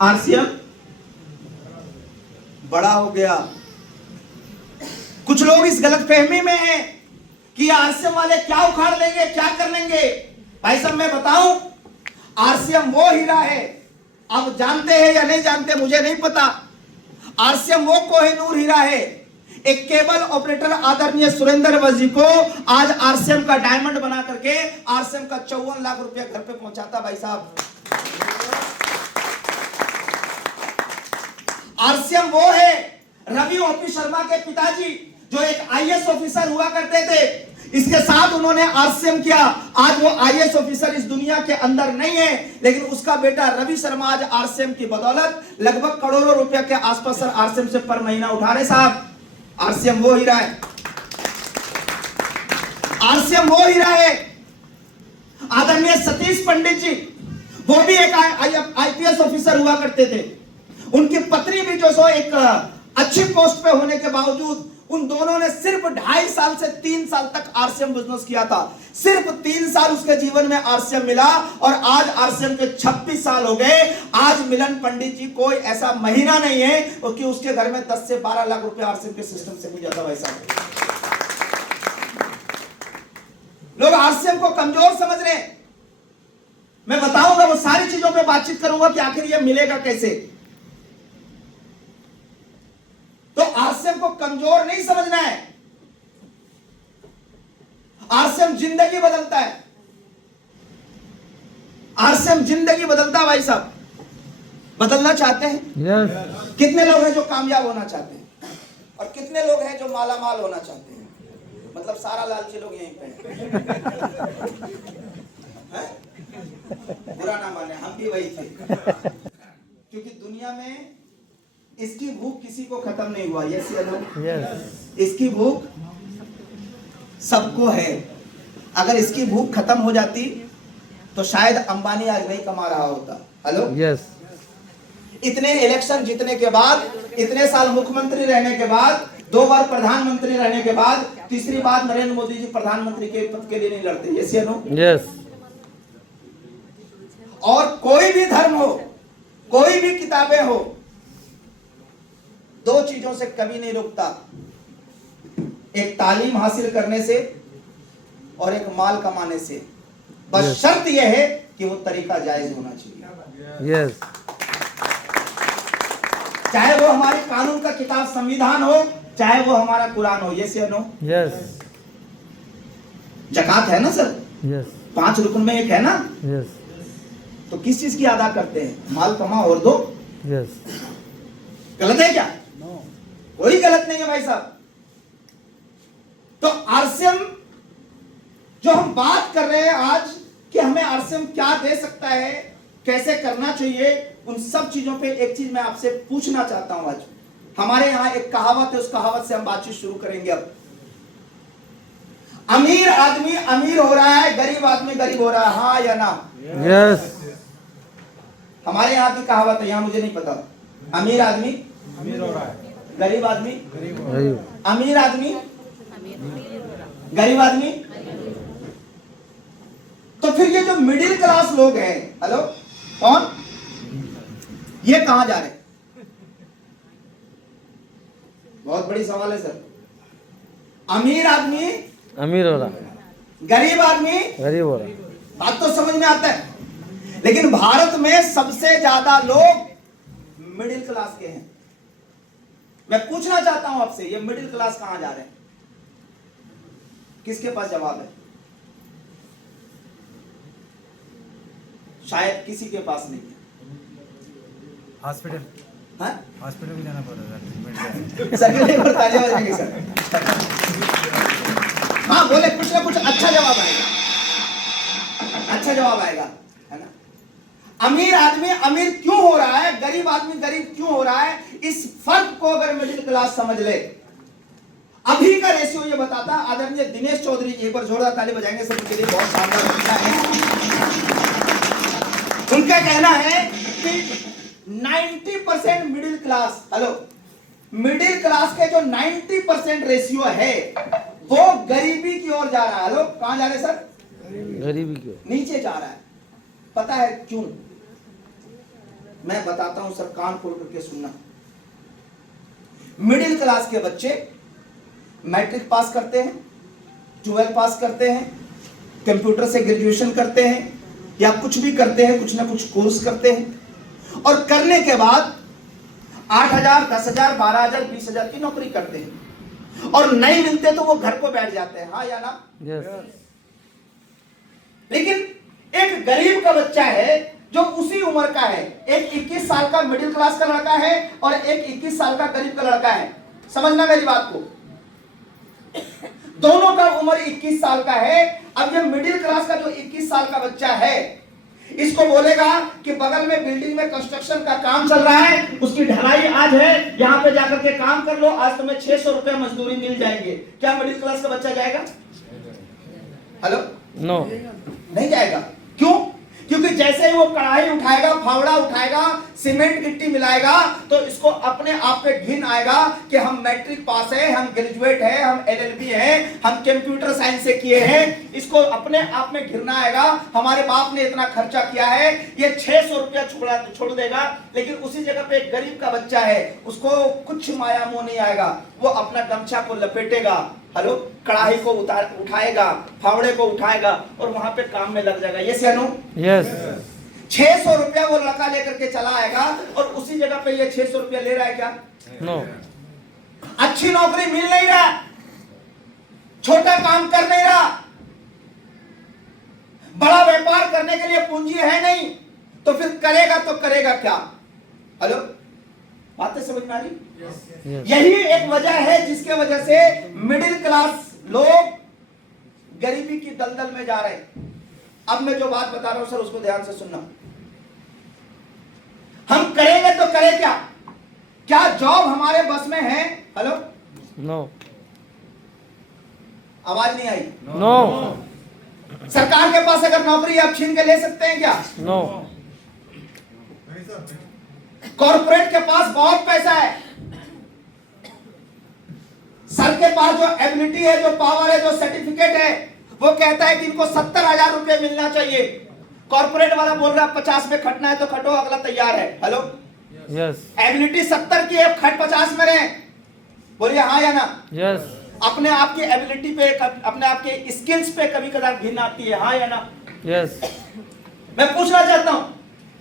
आरसीएम बड़ा हो गया। कुछ लोग इस गलतफहमी में हैं कि आरसीएम वाले क्या उखाड़ लेंगे, क्या कर लेंगे। भाई साहब मैं बताऊं, आरसीएम वो हीरा है, आप जानते हैं या नहीं जानते मुझे नहीं पता। आरसीएम वो कोहिनूर हीरा है। एक केबल ऑपरेटर आदरणीय सुरेंद्र वंश जी को आज आरसीएम का डायमंड बना करके आरसीएम का 54 लाख रुपया घर पे पहुंचाता। भाई साहब, आरसीएम वो है रवि ओपी शर्मा के पिताजी जो एक आईएएस ऑफिसर हुआ करते थे। इसके साथ उन्होंने आरसीएम किया। आज वो आईएएस ऑफिसर इस दुनिया के अंदर नहीं है, लेकिन उसका बेटा रवि शर्मा आज आरसीएम की बदौलत लगभग करोड़ों रुपए के आसपास आरसीएम से पर महीना उठा रहे। साहब, आरसीएम वो हीरा है, आरसीएम वो हीरा है। आदरणीय सतीश पंडित जी, वो भी एक आईपीएस ऑफिसर हुआ करते थे। उनकी पत्नी भी जो सो एक अच्छी पोस्ट पे होने के बावजूद उन दोनों ने सिर्फ 2.5 साल से 3 साल तक आरसीएम बिजनेस किया था। सिर्फ 3 साल उसके जीवन में आरसीएम मिला और आज आरसीएम के 26 साल हो गए। आज मिलन पंडित जी कोई ऐसा महीना नहीं है कि उसके घर में 10 से 12 लाख रुपए आरसीएम के सिस्टम से मिल जाता। वैसा लोग आरसीएम को कमजोर समझ रहे हैं। मैं बताऊंगा, वो सारी चीजों पे बातचीत करूंगा कि आखिर ये मिलेगा कैसे। तो आरसीएम को कमजोर नहीं समझना है। आरसीएम जिंदगी बदलता है, आरसीएम जिंदगी बदलता है। भाई साहब, बदलना चाहते हैं? यस कितने लोग हैं जो कामयाब होना चाहते हैं और कितने लोग हैं जो मालामाल होना चाहते हैं? मतलब सारा लालची लोग यहीं पे हैं। बुरा ना माने, हम भी वही थे। क्योंकि दुनिया में इसकी भूख किसी को खत्म नहीं हुआ। यस या नो? यस इसकी भूख सबको है। अगर इसकी भूख खत्म हो जाती तो शायद अंबानी आज नहीं कमा रहा होता। हेलो, यस इतने इलेक्शन जीतने के बाद, इतने साल मुख्यमंत्री रहने के बाद, 2 बार प्रधानमंत्री रहने के बाद, तीसरी बार नरेंद्र मोदी जी प्रधानमंत्री के पद के लिए नहीं लड़ते। यस या नो? यस और कोई भी धर्म हो, कोई भी किताबें हो, 2 चीजों से कभी नहीं रुकता, एक तालीम हासिल करने से और एक माल कमाने से। बस Yes. शर्त यह है कि वो तरीका जायज होना चाहिए। यस चाहे वो हमारी कानून का किताब संविधान हो, चाहे वो हमारा कुरान हो। यस या नो? यस जकात है ना सर, यस 5 रुकन में एक है ना। यस तो किस चीज की अदा करते हैं? माल कमाओ और दो। यस गलत है क्या? कोई गलत नहीं है भाई साहब। तो आरसीएम जो हम बात कर रहे हैं आज कि हमें आरसीएम क्या दे सकता है, कैसे करना चाहिए, उन सब चीजों पे एक चीज मैं आपसे पूछना चाहता हूं। आज हमारे यहां एक कहावत है, उस कहावत से हम बातचीत शुरू करेंगे। अब अमीर आदमी अमीर हो रहा है, गरीब आदमी गरीब हो रहा है, हाँ या ना? यस हमारे यहाँ की कहावत है, यहाँ मुझे नहीं पता। अमीर आदमी अमीर हो रहा है, गरीब आदमी, गरीब अमीर आदमी गरीब आदमी। तो फिर ये जो मिडिल क्लास लोग हैं, हेलो कौन, ये कहां जा रहे हैं? बहुत बड़ी सवाल है सर। अमीर आदमी अमीर हो रहा है, गरीब आदमी, गरीब हो रहा है। बात तो समझ में आता है, लेकिन भारत में सबसे ज्यादा लोग मिडिल क्लास के हैं। मैं पूछना चाहता हूं आपसे, ये मिडिल क्लास कहां जा रहे हैं? किसके पास जवाब है? शायद किसी के पास नहीं है। हॉस्पिटल हाँ? हॉस्पिटल भी जाना पड़ेगा। सर के लिए एक बार तालियां बजाएंगे सर। हाँ बोले, कुछ ना कुछ अच्छा जवाब आएगा, अच्छा अच्छा जवाब आएगा, है ना। अमीर आदमी अमीर क्यों हो रहा है, गरीब आदमी गरीब क्यों हो रहा है, इस फर्क को अगर मिडिल क्लास समझ ले, अभी का रेशियो ये बताता। आदरणीय दिनेश चौधरी जी, एक बार जोरदार ताली बजाएंगे सर उनके लिए, बहुत शानदार घटना है। उनका कहना है कि 90% middle class, hello, middle class के जो 90% रेशियो है वो गरीबी की ओर जा रहा है। हेलो, कहां जा रहे हैं सर? गरीबी क्यों? नीचे जा रहा है। पता है क्यों? मैं बताता हूं सर, कान खोल करके सुनना। मिडिल क्लास के बच्चे मैट्रिक पास करते हैं, 12 पास करते हैं, कंप्यूटर से ग्रेजुएशन करते हैं, या कुछ भी करते हैं, कुछ ना कुछ कोर्स करते हैं, और करने के बाद 8,000, 10,000, 12,000, 20,000 की नौकरी करते हैं, और नहीं मिलते तो वो घर को बैठ जाते हैं, हाँ या ना? यस। लेकिन एक गरीब का बच्चा है जो उसी उम्र का है, एक 21 साल का मिडिल क्लास का लड़का है और एक 21 साल का गरीब का लड़का है। समझना मेरी बात को, दोनों का उम्र 21 साल का है। अब ये मिडिल क्लास का जो 21 साल का बच्चा है, इसको बोलेगा कि बगल में बिल्डिंग में कंस्ट्रक्शन का काम चल रहा है, उसकी ढलाई आज है, यहां पे जाकर के काम कर लो, आज तुम्हें 600 रुपए मजदूरी मिल जाएंगे। क्या मिडिल क्लास का बच्चा जाएगा? हेलो, नो, नहीं जाएगा। क्यों? क्योंकि जैसे ही वो कढ़ाई उठाएगा, फावड़ा उठाएगा, सीमेंट गिट्टी मिलाएगा, तो इसको अपने आप पे घिन आएगा कि हम मैट्रिक पास है, हम ग्रेजुएट है, हम LLB है, हम कंप्यूटर साइंस से किए हैं। इसको अपने आप में घिरना आएगा, हमारे बाप ने इतना खर्चा किया है, ये 600 रुपया छोड़ देगा। लेकिन उसी जगह पे एक गरीब का बच्चा है, उसको कुछ माया मोह नहीं आएगा, वो अपना गमछा को लपेटेगा, हेलो, कढ़ाई को उठाएगा, फावड़े को उठाएगा और वहां पे काम में लग जाएगा। ये सियानो, यस। 600 रुपया वो लड़का लेकर के चला आएगा, और उसी जगह पे ये 600 रुपया ले रहा है क्या? नो। अच्छी नौकरी मिल नहीं रहा, छोटा काम कर नहीं रहा, बड़ा व्यापार करने के लिए पूंजी है नहीं, तो फिर करेगा तो करेगा क्या? हेलो, बातें समझ में आ रही? यही एक वजह है जिसके वजह से मिडिल क्लास लोग गरीबी की दलदल में जा रहे हैं। अब मैं जो बात बता रहा हूं सर, उसको ध्यान से सुनना। हम करेंगे तो करें क्या? क्या जॉब हमारे बस में है? हेलो, नो, आवाज नहीं आई। नो, सरकार के पास अगर नौकरी आप छीन के ले सकते हैं क्या? नो। कॉर्पोरेट के पास बहुत पैसा है, सर के पास जो एबिलिटी है, जो पावर है, जो सर्टिफिकेट है, वो कहता है कि इनको 70,000 रुपए मिलना चाहिए। कॉर्पोरेट वाला बोल रहा है 50 में खटना है तो खटो, अगला तैयार है। Hello, yes. एबिलिटी 70 की है, खट 50 में रहे, बोलिए हाँ या ना? यस। अपने आप की एबिलिटी पे, अपने आप के स्किल्स पे कभी कदार घिन आती है, हाँ या ना? यस। मैं पूछना चाहता हूं,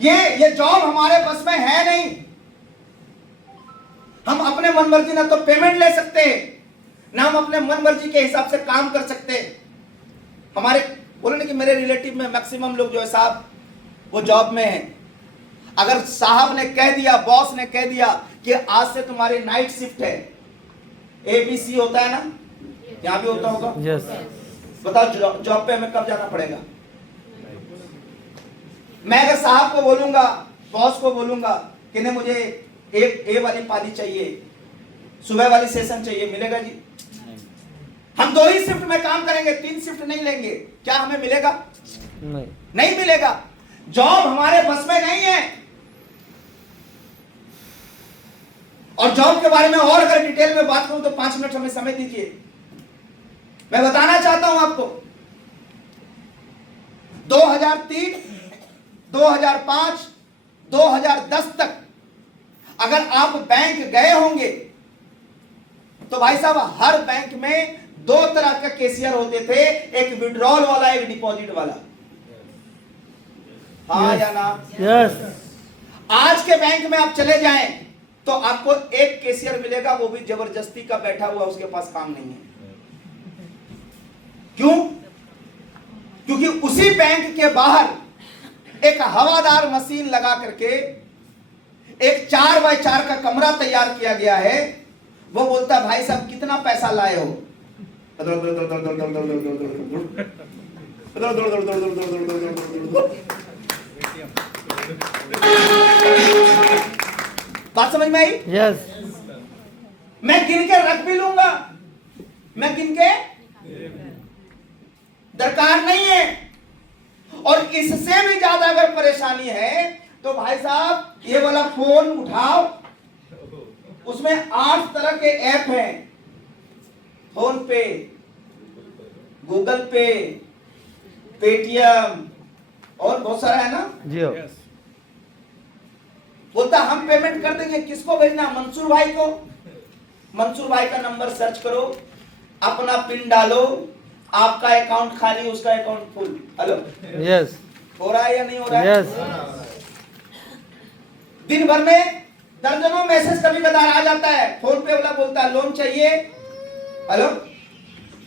ये जॉब हमारे बस में है नहीं। हम अपने मन मर्जी ना तो पेमेंट ले सकते हैं, ना हम अपने मन मर्जी के हिसाब से काम कर सकते हैं। हमारे बोले ना कि मेरे रिलेटिव में मैक्सिमम लोग जो है साहब वो जॉब में हैं। अगर साहब ने कह दिया, बॉस ने कह दिया कि आज से तुम्हारी नाइट शिफ्ट है, ABC होता है ना, यहां भी होता होगा, यस। बताओ जॉब पे हमें कब जाना पड़ेगा? मैं अगर साहब को बोलूंगा, बॉस को बोलूंगा कि नहीं मुझे ए वाली पाली चाहिए, सुबह वाली सेशन चाहिए, मिलेगा जी? हम 2 ही शिफ्ट में काम करेंगे, 3 शिफ्ट नहीं लेंगे, क्या हमें मिलेगा? नहीं, नहीं मिलेगा। जॉब हमारे बस में नहीं है। और जॉब के बारे में और अगर डिटेल में बात करूं तो 5 मिनट हमें समय दीजिए। मैं बताना चाहता हूं आपको, 2003, 2005, 2010 तक अगर आप बैंक गए होंगे तो भाई साहब हर बैंक में 2 तरह के कैशियर होते थे, एक विड्रॉल वाला, एक डिपॉजिट वाला, हाँ या ना? यस। आज के बैंक में आप चले जाएं तो आपको एक कैशियर मिलेगा, वो भी जबरदस्ती का बैठा हुआ, उसके पास काम नहीं है। क्यों? क्योंकि उसी बैंक के बाहर एक हवादार मशीन लगा करके एक 4x4 का कमरा तैयार किया गया है। वो बोलता है भाई साहब कितना पैसा लाए हो? बात समझ में आई? यस मैं गिन के रख भी लूंगा, मैं गिन के दरकार नहीं है। और इससे भी ज्यादा अगर परेशानी है तो भाई साहब ये वाला फोन उठाओ, उसमें 8 तरह के ऐप हैं। फोन पे, गूगल पे, पेटीएम और बहुत सारा है ना। जियो बोलता हम पेमेंट कर देंगे। किसको भेजना? मंसूर भाई को। मंसूर भाई का नंबर सर्च करो, अपना पिन डालो, आपका अकाउंट खाली, उसका अकाउंट फुल। हेलो, यस हो रहा है या नहीं हो रहा है? यस दिन भर में दर्जनों मैसेज कभी कदार आ जाता है। फोन पे वाला बोलता है लोन चाहिए, हेलो।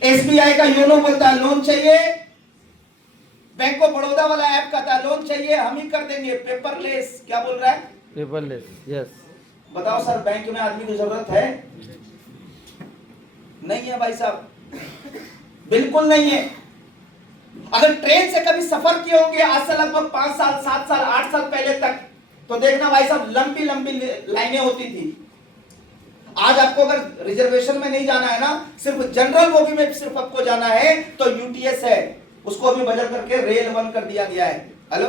एसबीआई का योनो बोलता है लोन चाहिए, बैंक ऑफ बड़ौदा वाला ऐप कहता है लोन चाहिए, हम ही कर देंगे, पेपरलेस। क्या बोल रहा है? पेपरलेस यस बताओ सर, बैंक में आदमी की जरूरत है? नहीं है भाई साहब, बिल्कुल नहीं है। अगर ट्रेन से कभी सफर किए होंगे आज से लगभग 5 साल 7 साल 8 साल पहले तक, तो देखना भाई साहब लंबी लंबी लाइनें होती थी। आज आपको अगर रिजर्वेशन में नहीं जाना है ना, सिर्फ जनरल बोगी में सिर्फ आपको जाना है, तो यूटीएस है, उसको अभी बदल करके रेल 1 कर दिया गया है। हेलो,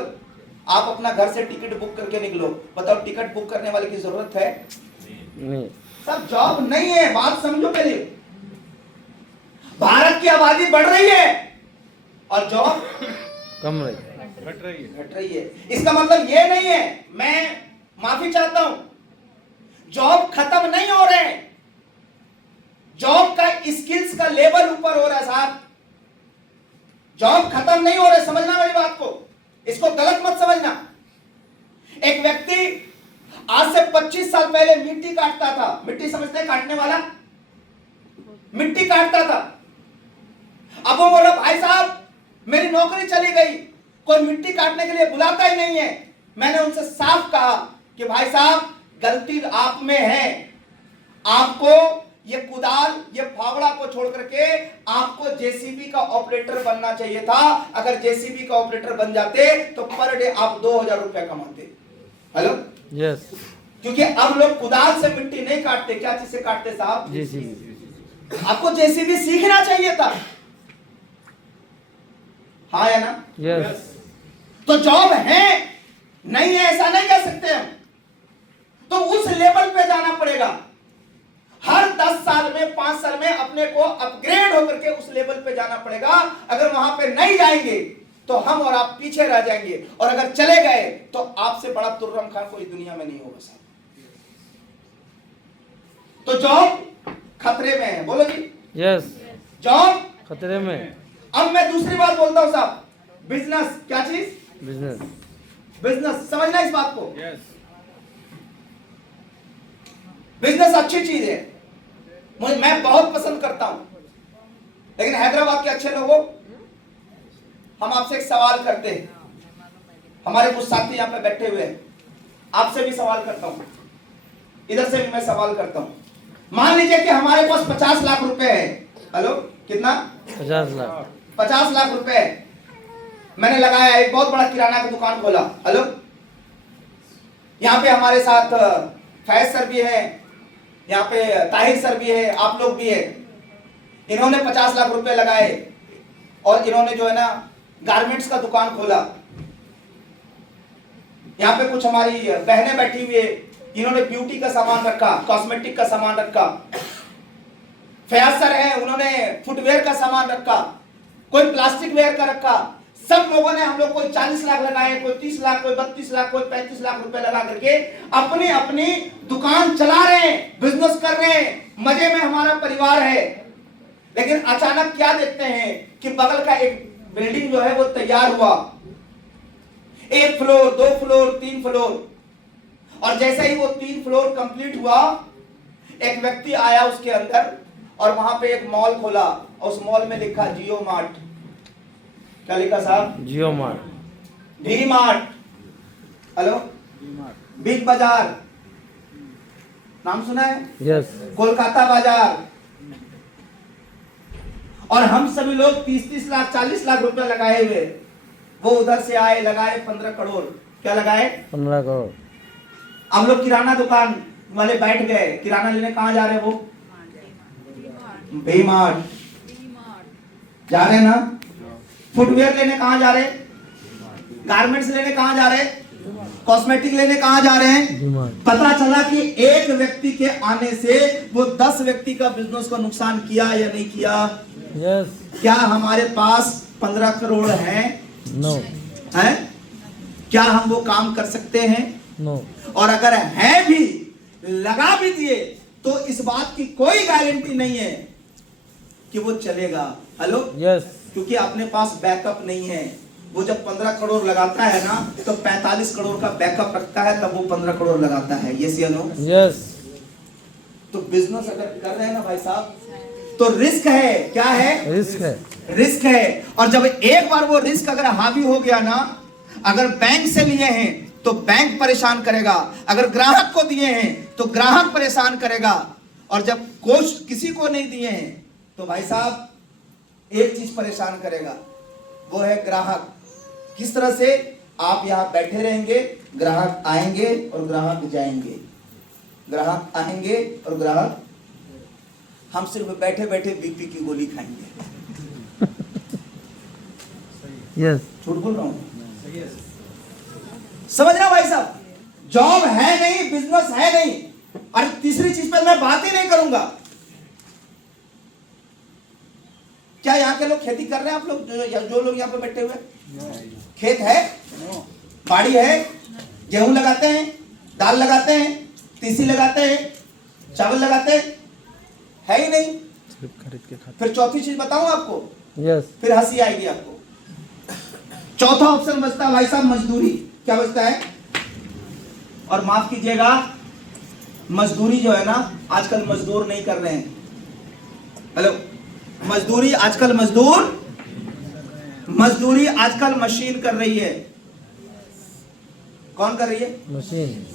आप अपना घर से टिकट बुक करके निकलो, बताओ टिकट बुक करने वाले की जरूरत है? नहीं सब जॉब नहीं है। बात समझो पहले, भारत की आबादी बढ़ रही है और जॉब कम रही घट रही है। इसका मतलब ये नहीं है, मैं माफी चाहता हूं, जॉब खत्म नहीं हो रहे हैं, जॉब का स्किल्स का लेवल ऊपर हो रहा है साहब। जॉब खत्म नहीं हो रहे, समझना मेरी बात को, इसको गलत मत समझना। एक व्यक्ति आज से 25 साल पहले मिट्टी काटता था। मिट्टी समझते हैं, काटने वाला, मिट्टी काटता था। अब वो बोला भाई साहब मेरी नौकरी चली गई, कोई मिट्टी काटने के लिए बुलाता ही नहीं है। मैंने उनसे साफ कहा कि भाई साहब गलती आप में है, आपको ये कुदाल ये फावड़ा को छोड़ करके आपको जेसीबी का ऑपरेटर बनना चाहिए था। अगर जेसीबी का ऑपरेटर बन जाते तो पर डे आप 2000 रुपया कमाते। हेलो, यस क्योंकि अब लोग कुदाल से मिट्टी नहीं काटते, क्या चीज से काटते साहब? जेसीबी आपको जेसीबी सीखना चाहिए था, हाँ या ना? यस तो जॉब है नहीं है ऐसा नहीं कह सकते हम, तो उस लेवल पे जाना पड़ेगा। हर 10 साल में 5 साल में अपने को अपग्रेड होकर के उस लेवल पे जाना पड़ेगा। अगर वहां पे नहीं जाएंगे तो हम और आप पीछे रह जाएंगे, और अगर चले गए तो आपसे बड़ा तुर्रम खान कोई दुनिया में नहीं होगा साहब। तो जॉब खतरे में है, बोलो जी। यस जॉब खतरे में। अब मैं दूसरी बात बोलता हूं साहब, बिजनेस। क्या चीज? बिजनेस बिजनेस, समझना इस बात को। बिजनेस अच्छी चीज है, मैं बहुत पसंद करता हूं, लेकिन हैदराबाद के अच्छे लोगों, हम आपसे एक सवाल करते हैं। हमारे कुछ साथी यहाँ पे बैठे हुए हैं, आपसे भी सवाल करता हूं, इधर से भी मैं सवाल करता हूं। मान लीजिए कि हमारे पास 50 लाख रुपए है। हेलो, कितना? 50 लाख 50 लाख रुपए मैंने लगाया, एक बहुत बड़ा किराना की दुकान खोला। हेलो, यहाँ पे हमारे साथ फैज सर भी है, यहाँ पे ताहिर सर भी है, आप लोग भी है। इन्होंने 50 लाख रुपए लगाए और इन्होंने जो है ना गारमेंट्स का दुकान खोला। यहाँ पे कुछ हमारी बहनें बैठी हुई है, इन्होंने ब्यूटी का सामान रखा, कॉस्मेटिक का सामान रखा। फयाज सर है, उन्होंने फुटवेयर का सामान रखा, कोई प्लास्टिक वेयर का रखा। सब लोगों ने, हम लोग कोई 40 लाख लगाए, कोई 30 लाख, कोई 32 लाख, कोई 35 लाख रुपए लगा करके अपनी अपनी दुकान चला रहे हैं, बिजनेस कर रहे हैं, मजे में हमारा परिवार है। लेकिन अचानक क्या देखते हैं कि बगल का एक बिल्डिंग जो है वो तैयार हुआ, 1 फ्लोर 2 फ्लोर 3 फ्लोर, और जैसे ही वो 3 फ्लोर कंप्लीट हुआ, एक व्यक्ति आया उसके अंदर और वहां पे एक मॉल खोला, और उस मॉल में लिखा जियो मार्ट। क्या लिखा साहब? Jio Mart, D Mart. Hello, Big Bazaar, नाम सुना है? यस कोलकाता बाजार। और हम सभी लोग 30-30 लाख 40 लाख रुपए लगाए हुए। वो उधर से आए, लगाए 15 करोड़। क्या लगाए? 15 करोड़। हम लोग किराना दुकान वाले बैठ गए, किराना लेने कहाँ जा रहे हैं? वो वी मार्ट जा रहे हैं ना। फुटवेयर लेने कहाँ जा रहे हैं? गारमेंट्स लेने कहाँ जा रहे हैं? कॉस्मेटिक लेने कहाँ जा रहे हैं? डिमांड। पता चला कि एक व्यक्ति के आने से वो 10 व्यक्ति का बिजनेस को नुकसान किया या नहीं किया? यस। क्या हमारे पास 15 करोड़ है? नो। है? क्या हम वो काम कर सकते हैं? नो। और अगर है भी, लगा भी दिए, तो इस बात की कोई गारंटी नहीं है कि वो चलेगा। हेलो? यस। क्योंकि अपने पास बैकअप नहीं है। वो जब 15 करोड़ लगाता है ना, तो 45 करोड़ का बैकअप रखता है, तब वो 15 करोड़ लगाता है। यस या नो? यस। तो बिजनेस अगर कर रहे हैं ना भाई साहब, तो रिस्क है। क्या है? रिस्क है। रिस्क है। और जब एक बार वो रिस्क अगर हावी हो गया ना, अगर बैंक से लिए हैं तो बैंक परेशान करेगा, अगर ग्राहक को दिए हैं तो ग्राहक परेशान करेगा, और जब कोच किसी को नहीं दिए हैं तो भाई साहब एक चीज परेशान करेगा, वो है ग्राहक। किस तरह से? आप यहां बैठे रहेंगे, ग्राहक आएंगे और ग्राहक जाएंगे, ग्राहक आएंगे और ग्राहक, हम सिर्फ बैठे बैठे बीपी की गोली खाएंगे। यस। झूठ बोल रहा हूं? समझ रहे हो भाई साहब? जॉब है नहीं, बिजनेस है नहीं, और तीसरी चीज पर मैं बात ही नहीं करूंगा। क्या यहाँ के लोग खेती कर रहे हैं? आप लोग जो लोग यहाँ पे बैठे हुए, खेत है, बाड़ी है, गेहूं लगाते हैं, दाल लगाते हैं, तीसी लगाते हैं, चावल लगाते हैं? है ही नहीं। खरीद के खाते। फिर चौथी चीज बताऊं आपको, यस। फिर हंसी आएगी आपको। चौथा ऑप्शन बचता है भाई साहब मजदूरी। क्या बचता है? और माफ कीजिएगा, मजदूरी जो है ना, आजकल मजदूर नहीं कर रहे हैं। हेलो? मजदूरी आजकल मजदूरी आजकल मशीन कर रही है। कौन कर रही है? मशीन।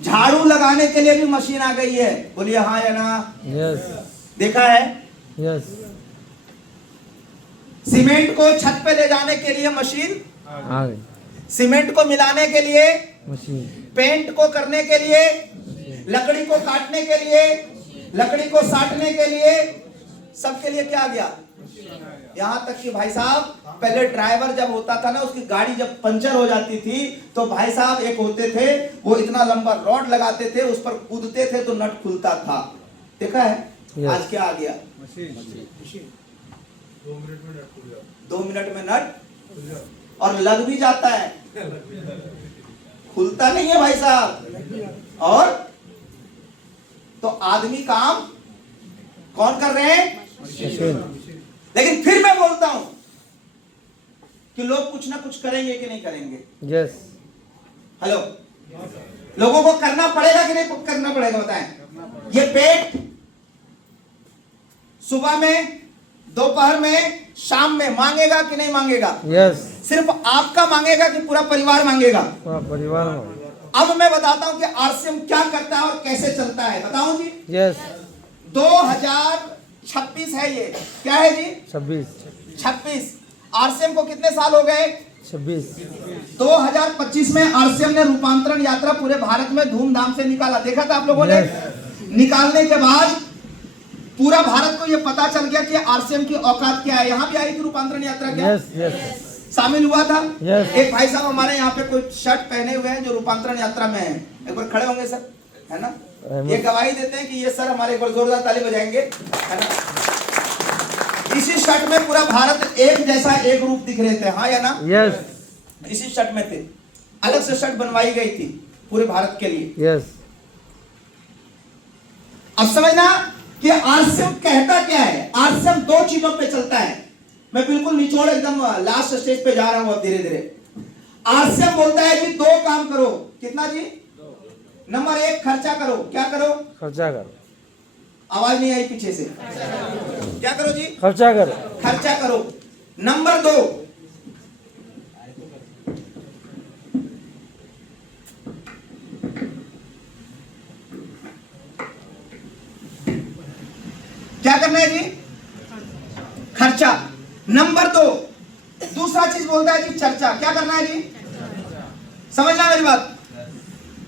झाड़ू लगाने के लिए भी मशीन आ गई है। बोलिए हाँ या ना? यस। देखा है? यस। सीमेंट को छत पे ले जाने के लिए मशीन, आ गई सीमेंट को मिलाने के लिए, मशीन। पेंट को करने के लिए, लकड़ी को काटने के लिए, लकड़ी को साटने के लिए, सबके लिए क्या आ गया? यहां तक कि भाई साहब पहले ड्राइवर जब होता था ना, उसकी गाड़ी जब पंचर हो जाती थी तो भाई साहब एक होते थे, वो इतना लंबा रॉड लगाते थे, उस पर कूदते थे तो नट खुलता था। देखा है? Yes. आज क्या आ गया? 2 मिनट में नट, और लग भी जाता है, खुलता नहीं है भाई साहब। और तो आदमी काम कौन कर रहे हैं? मशीन। लेकिन फिर मैं बोलता हूं कि लोग कुछ ना कुछ करेंगे कि नहीं करेंगे? यस। हेलो? लोगों को करना पड़ेगा कि नहीं करना पड़ेगा? बताएं। ये पेट सुबह में, दोपहर में, शाम में मांगेगा कि नहीं मांगेगा? यस। सिर्फ आपका मांगेगा कि पूरा परिवार मांगेगा? पूरा परिवार में। अब मैं बताता हूं कि आरसीएम क्या करता है और कैसे चलता है। बताऊं जी? यस। 2026 है ये। क्या है जी? 26। आरसीएम को कितने साल हो गए? 26। 2025 में आरसीएम ने रूपांतरण यात्रा पूरे भारत में धूमधाम से निकाला। देखा था आप लोगों ने? निकालने के बाद पूरा भारत को ये पता चल गया कि आरसीएम की औकात क्या है। यहाँ भी आई थी रूपांतरण यात्रा क्या? यस। यस। शामिल हुआ था। Yes. एक भाई साहब हमारे यहाँ पे कोई शर्ट पहने हुए हैं जो रूपांतरण यात्रा में है। एक बार खड़े होंगे सर, है ना? ये गवाही देते हैं कि ये सर हमारे, एक बार जोरदार ताली बजाएंगे, है ना? इसी शर्ट में पूरा भारत एक जैसा, एक रूप दिख रहे थे, हाँ या ना? यस। इसी शर्ट में थे। अलग से शर्ट बनवाई गई थी पूरे भारत के लिए। यस। अब समझना कि आरसीएम कहता क्या है। आरसीएम 2 चीजों पे चलता है। मैं बिल्कुल निचोड़ एकदम लास्ट स्टेज पे जा रहा हूं अब धीरे धीरे। आरसीएम बोलता है कि 2 काम करो। कितना जी? 2। नंबर 1 खर्चा करो। क्या करो? खर्चा करो। आवाज नहीं आई पीछे से। क्या करो जी? खर्चा करो। खर्चा करो। नंबर 2 क्या करना है जी? खर्चा। नंबर 2 दूसरा चीज चीज बोलता है जी चर्चा। क्या करना है जी? समझना मेरी बात।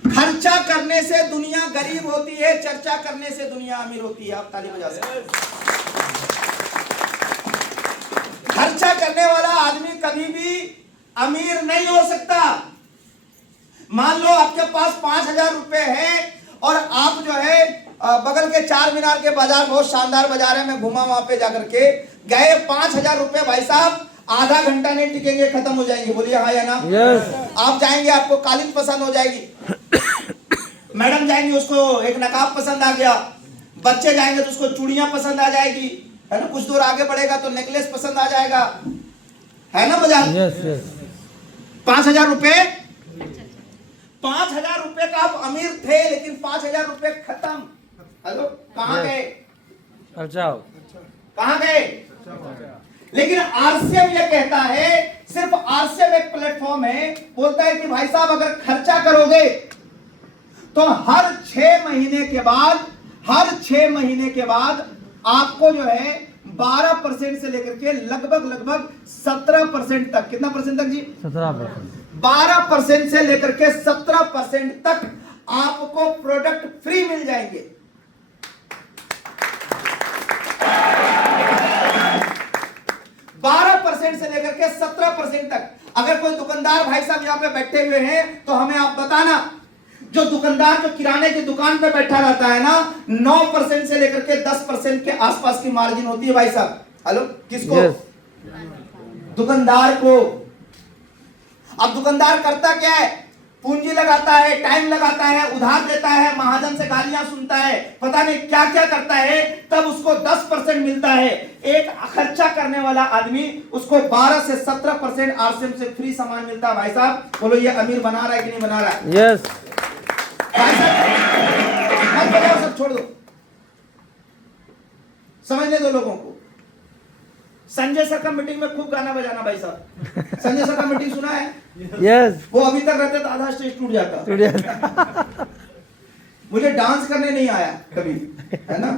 खर्चा करने से दुनिया गरीब होती है, चर्चा करने से दुनिया अमीर होती है। आप ताली बजा सकते हैं। खर्चा करने वाला आदमी कभी भी अमीर नहीं हो सकता। मान लो आपके पास 5,000 रुपए है और आप जो है बगल के चार मीनार के बाजार, बहुत शानदार बाजार है, मैं घुमा वहां पे जाकर के, गए 5,000 रुपए, भाई साहब आधा घंटा नहीं टिकेंगे, खत्म हो जाएंगे। बोलिए हाँ या ना? यस। आप जाएंगे, आपको कालीन पसंद हो जाएगी, मैडम जाएंगे उसको एक नकाब पसंद आ गया, बच्चे जाएंगे तो उसको चूड़ियां पसंद आ जाएगी, है ना? कुछ दूर आगे बढ़ेगा तो नेकलेस पसंद आ जाएगा, है ना बाजार? Yes yes. 5,000 रुपए, 5,000 रुपए का आप अमीर थे, लेकिन 5,000 रुपए खत्म। हेलो, कहां गए? खर्चा। कहां गए? लेकिन आरसीएम ये कहता है, सिर्फ आरसीएम एक प्लेटफॉर्म है, बोलता है कि भाई साहब अगर खर्चा करोगे तो हर 6 महीने के बाद आपको जो है 12% से लेकर के लगभग 17% तक, कितना परसेंट तक जी? 17%। 12% से लेकर के 17% तक आपको प्रोडक्ट फ्री मिल जाएंगे। 12% से लेकर के 17% तक। अगर कोई दुकानदार भाई साहब यहाँ पे बैठे हुए हैं तो हमें आप बताना, जो दुकानदार जो किराने की दुकान पे बैठा रहता है ना, 9% से लेकर के 10% के आसपास की मार्जिन होती है भाई साहब। हेलो, किसको? यस। दुकानदार को। अब दुकानदार करता क्या है? पूंजी लगाता है, टाइम लगाता है, उधार देता है, महाजन से गालियां सुनता है, पता नहीं क्या क्या करता है, तब उसको 10% मिलता है। एक खर्चा करने वाला आदमी, उसको 12 से 17% आरसीएम से फ्री सामान मिलता है। भाई साहब बोलो, ये अमीर बना रहा है कि नहीं बना रहा है? यस। भाई साहब मत बजाओ, सब छोड़ दो, समझने दो लोगों को। संजय सर का मीटिंग में खूब गाना बजाना भाई साहब। संजय सर का मीटिंग सुना है? यस। वो अभी तक रहते तो आधा स्टेज टूट जाता। मुझे डांस करने नहीं आया कभी, है ना?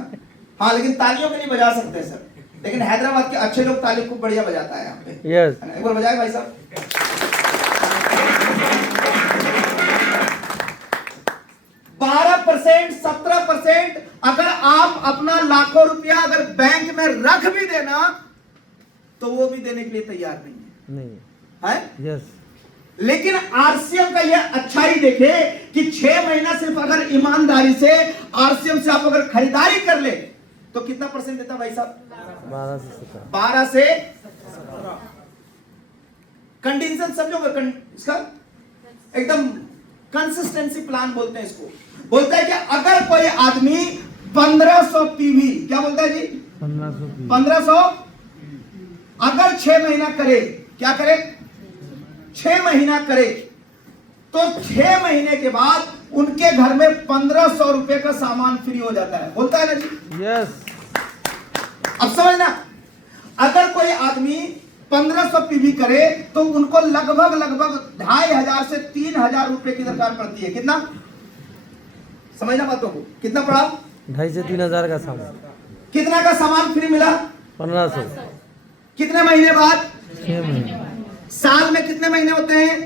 हाँ, लेकिन तालियों के लिए बजा सकते हैं सर। लेकिन हैदराबाद के अच्छे लोग ताली खूब बढ़िया बजाता है यहाँ पे। यस। एक बार बजाए भाई साहब। 12%, 17%। अगर आप अपना लाखों रुपया अगर बैंक में रख भी देना तो वो भी देने के लिए तैयार नहीं है, नहीं। है? यस। लेकिन आरसीएम का यह अच्छाई देखे कि 6 महीना सिर्फ अगर ईमानदारी से आरसीएम से आप अगर खरीदारी कर ले तो कितना परसेंट देता भाई साहब? 12 से 17। 12 से। कंडीशन समझोगे इसका? एकदम कंसिस्टेंसी प्लान बोलते हैं इसको। बोलता है कि अगर कोई आदमी 1500 पीवी, क्या बोलता है जी? 1500 अगर 6 महीना करे, क्या करे? 6 महीना करे तो 6 महीने के बाद उनके घर में 1500 रुपए का सामान फ्री हो जाता है। बोलता है ना जी? यस। अब समझना, अगर कोई आदमी 1500 पीवी करे तो उनको लगभग 2500 से 3000 रुपए की दरकार पड़ती है। कितना? समझना बातों को, कितना पड़ा? 2,500 से 3,000 का सामान। कितना का सामान फ्री मिला? 1500। कितने महीने बाद? 6 महीने। साल में कितने महीने होते हैं?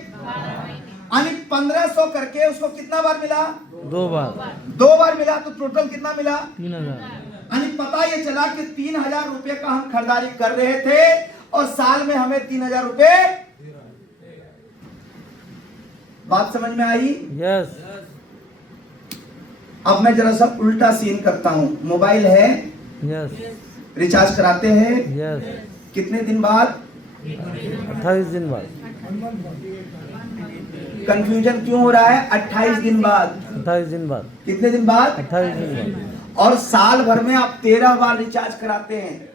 यानी 1500 करके उसको कितना बार मिला? 2 बार। 2 बार मिला, तो टोटल कितना मिला? 3,000। यानी पता ये चला कि 3000 रुपए का हम खरीदारी कर रहे थे और साल में हमें 3000 रुपए। बात समझ में आई? यस। अब मैं जरा सा उल्टा सीन करता हूं। मोबाइल है, यस। रिचार्ज कराते हैं, यस। कितने दिन बाद? 28 दिन बाद। कंफ्यूजन क्यों हो रहा है? 28 दिन बाद। 28 दिन बाद। कितने दिन बाद? 28 दिन बाद। और साल भर में आप 13 बार रिचार्ज कराते हैं।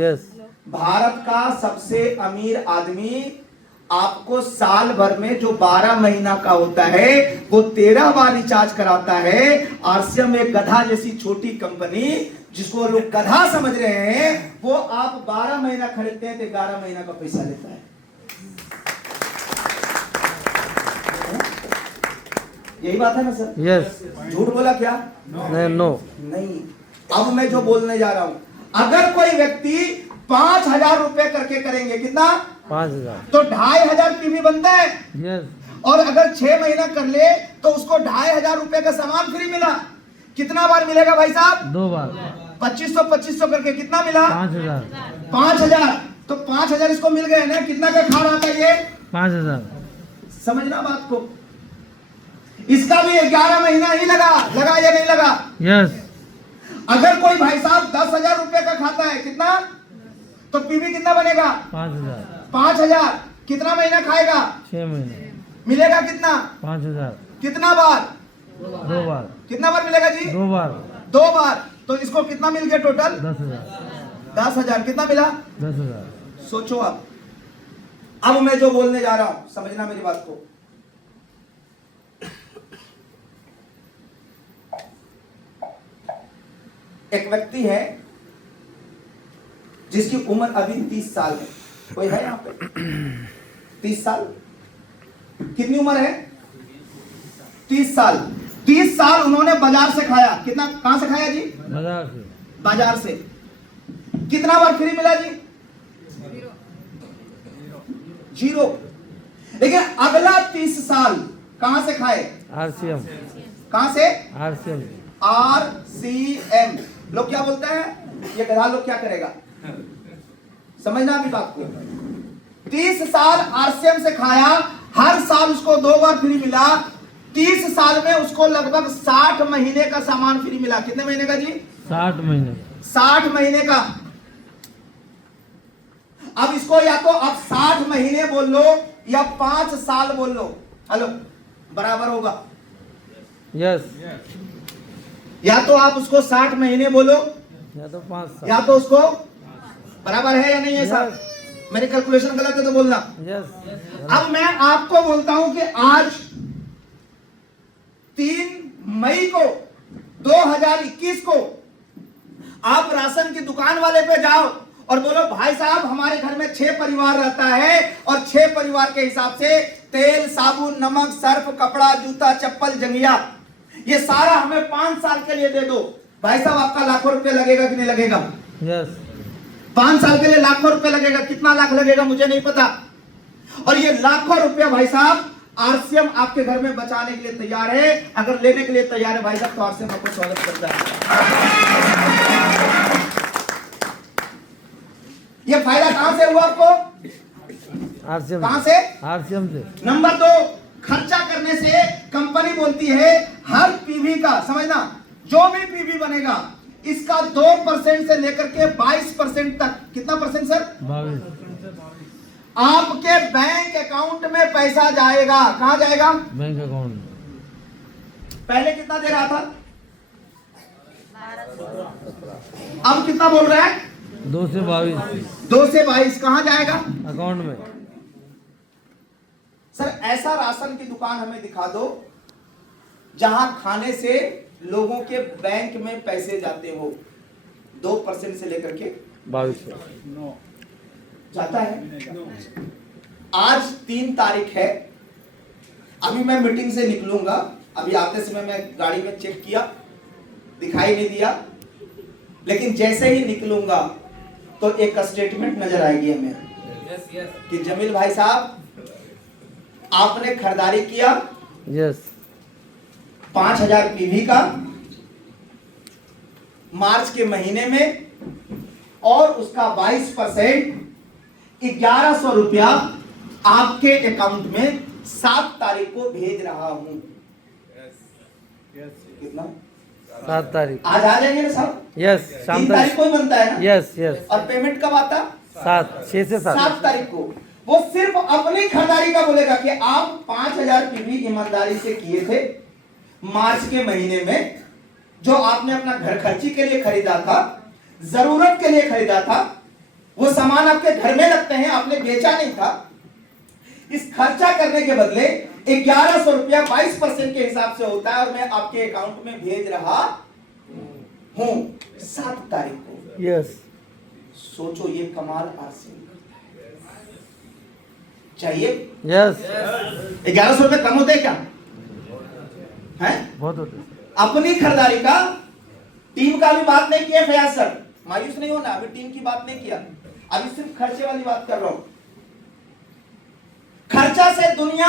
यस। भारत का सबसे अमीर आदमी आपको साल भर में जो 12 महीना का होता है वो 13 बार रिचार्ज कराता है। आरसीएम एक गधा जैसी छोटी कंपनी, जिसको लोग गधा समझ रहे हैं, वो आप 12 महीना खरीदते हैं तो 11 महीना का पैसा लेता है। यही बात है ना सर? यस। झूठ बोला क्या? नहीं। नो। नहीं। अब मैं जो बोलने जा रहा हूं, अगर कोई व्यक्ति 5000 रुपए करके करेंगे, कितना? 5000 तो 2500 पीवी बनता है। यस और अगर 6 महीना कर ले तो उसको 2500 रुपए का सामान फ्री मिला। कितना बार मिलेगा भाई साहब? 2 बार 2500 करके कितना मिला? 5000 5000। तो 5000 इसको मिल गए ना। कितना का खा रहा था ये? 5000 समझना बात को। इसका भी 11 महीना ही लगा या नहीं लगा? यस अगर कोई भाई साहब 10,000 रुपए का खाता है, कितना तो पीवी कितना बनेगा? 5000 5000। कितना महीना खाएगा? 6 महीने मिलेगा कितना? 5000 कितना बार? 2 बार कितना बार मिलेगा जी? 2 बार 2 बार। तो इसको कितना मिल गया टोटल? 10,000 10,000। कितना मिला? 10,000 सोचो अब मैं जो बोलने जा रहा हूं समझना मेरी बात को। एक व्यक्ति है जिसकी उम्र अभी 30 साल है। कोई है यहां पे? 30 साल। कितनी उम्र है? 30 साल। 30 साल उन्होंने बाजार से खाया। कितना? कहां से खाया जी? बाजार से बाजार से। कितना बार फ्री मिला जी? 0। लेकिन अगला 30 साल कहां से खाए? RCM कहां से? RCM RCM। लोग क्या बोलते हैं? ये गधा लोग क्या करेगा? समझना अभी बात को। 30 साल RCM से खाया। हर साल उसको 2 बार फ्री मिला। 30 साल में उसको लगभग 60 महीने का सामान फ्री मिला। कितने महीने का जी? 60 महीने 60 महीने का। अब इसको या तो अब 60 महीने बोल लो या 5 साल बोल लो। हेलो, बराबर होगा। यस या तो आप उसको 60 महीने बोलो या तो 5 साल या तो उसको बराबर है या नहीं है साहब? मेरी कैलकुलेशन गलत है तो बोलना। यस अब मैं आपको बोलता हूं कि आज 3 मई को 2021 को आप राशन की दुकान वाले पे जाओ और बोलो भाई साहब हमारे घर में 6 परिवार रहता है और 6 परिवार के हिसाब से तेल, साबुन, नमक, सर्फ, कपड़ा, जूता, चप्पल, जंगिया, ये सारा हमें 5 साल के लिए दे दो। भाई साहब आपका लाखों रुपए लगेगा कि नहीं लगेगा? यस 5 साल के लिए लाखों रुपए लगेगा। कितना लाख लगेगा मुझे नहीं पता। और ये लाखों रुपया भाई साहब RCM आपके घर में बचाने के लिए तैयार है। अगर लेने के लिए तैयार है भाई साहब तो RCM आपको स्वागत करता है। ये फायदा कहां से हुआ आपको? RCM कहां से? RCM से नंबर 2, खर्चा करने से कंपनी बोलती है हर पीवी का, समझना, जो भी पीवी बनेगा इसका 2% से लेकर के 22% तक। कितना परसेंट सर? 22 आपके बैंक अकाउंट में पैसा जाएगा। कहां जाएगा? बैंक अकाउंट में। पहले कितना दे रहा था? अब कितना बोल रहा है? 2 से 22 2 से 22 कहां जाएगा? अकाउंट में। सर ऐसा राशन की दुकान हमें दिखा दो जहां खाने से लोगों के बैंक में पैसे जाते हो 2% से लेकर के 22 जाता है। आज 3 तारीख है। अभी मैं मीटिंग से निकलूंगा। अभी आते समय मैं गाड़ी में चेक किया, दिखाई नहीं दिया, लेकिन जैसे ही निकलूंगा तो एक स्टेटमेंट नजर आएगी हमें कि जमील भाई साहब आपने खरीदारी किया यस 5,000 पीवी का मार्च के महीने में और उसका 22% 1,100 रुपया आपके अकाउंट में 7 तारीख को भेज रहा हूं। कितना? 7 तारीख आज आ जाएंगे ना साहब? यस शाम 3 तारीख को ही बनता है ना? यस यस और पेमेंट कब आता? 6 से 7 7 तारीख को। वो सिर्फ अपनी खरीदारी का बोलेगा कि आप 5,000 पीवी ईमानदारी से किए थे मार्च के महीने में, जो आपने अपना घर खर्ची के लिए खरीदा था, जरूरत के लिए खरीदा था, वो सामान आपके घर में लगते हैं, आपने बेचा नहीं था। इस खर्चा करने के बदले 1,100 रुपया 22% के हिसाब से होता है और मैं आपके अकाउंट में भेज रहा हूं 7 तारीख को। यस सोचो ये कमाल RCM चाहिए। यस 1,100 रुपये कम होते क्या है? बहुत होते अपनी खरीदारी का। टीम का भी बात नहीं किया फयाज सर, मायूस नहीं होना, अभी टीम की बात नहीं किया, अभी सिर्फ खर्चे वाली बात कर रहा हूं। खर्चा से दुनिया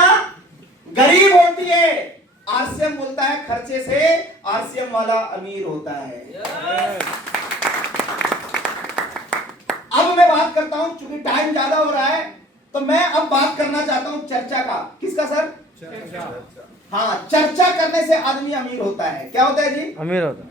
गरीब होती है। आरसीएम बोलता है खर्चे से आरसीएम वाला अमीर होता है। अब मैं बात करता हूं, चूंकि टाइम ज्यादा हो रहा है, तो मैं अब बात करना चाहता हूं चर्चा का। किसका सर? हाँ, चर्चा करने से आदमी अमीर होता है। क्या होता है जी? अमीर होता है।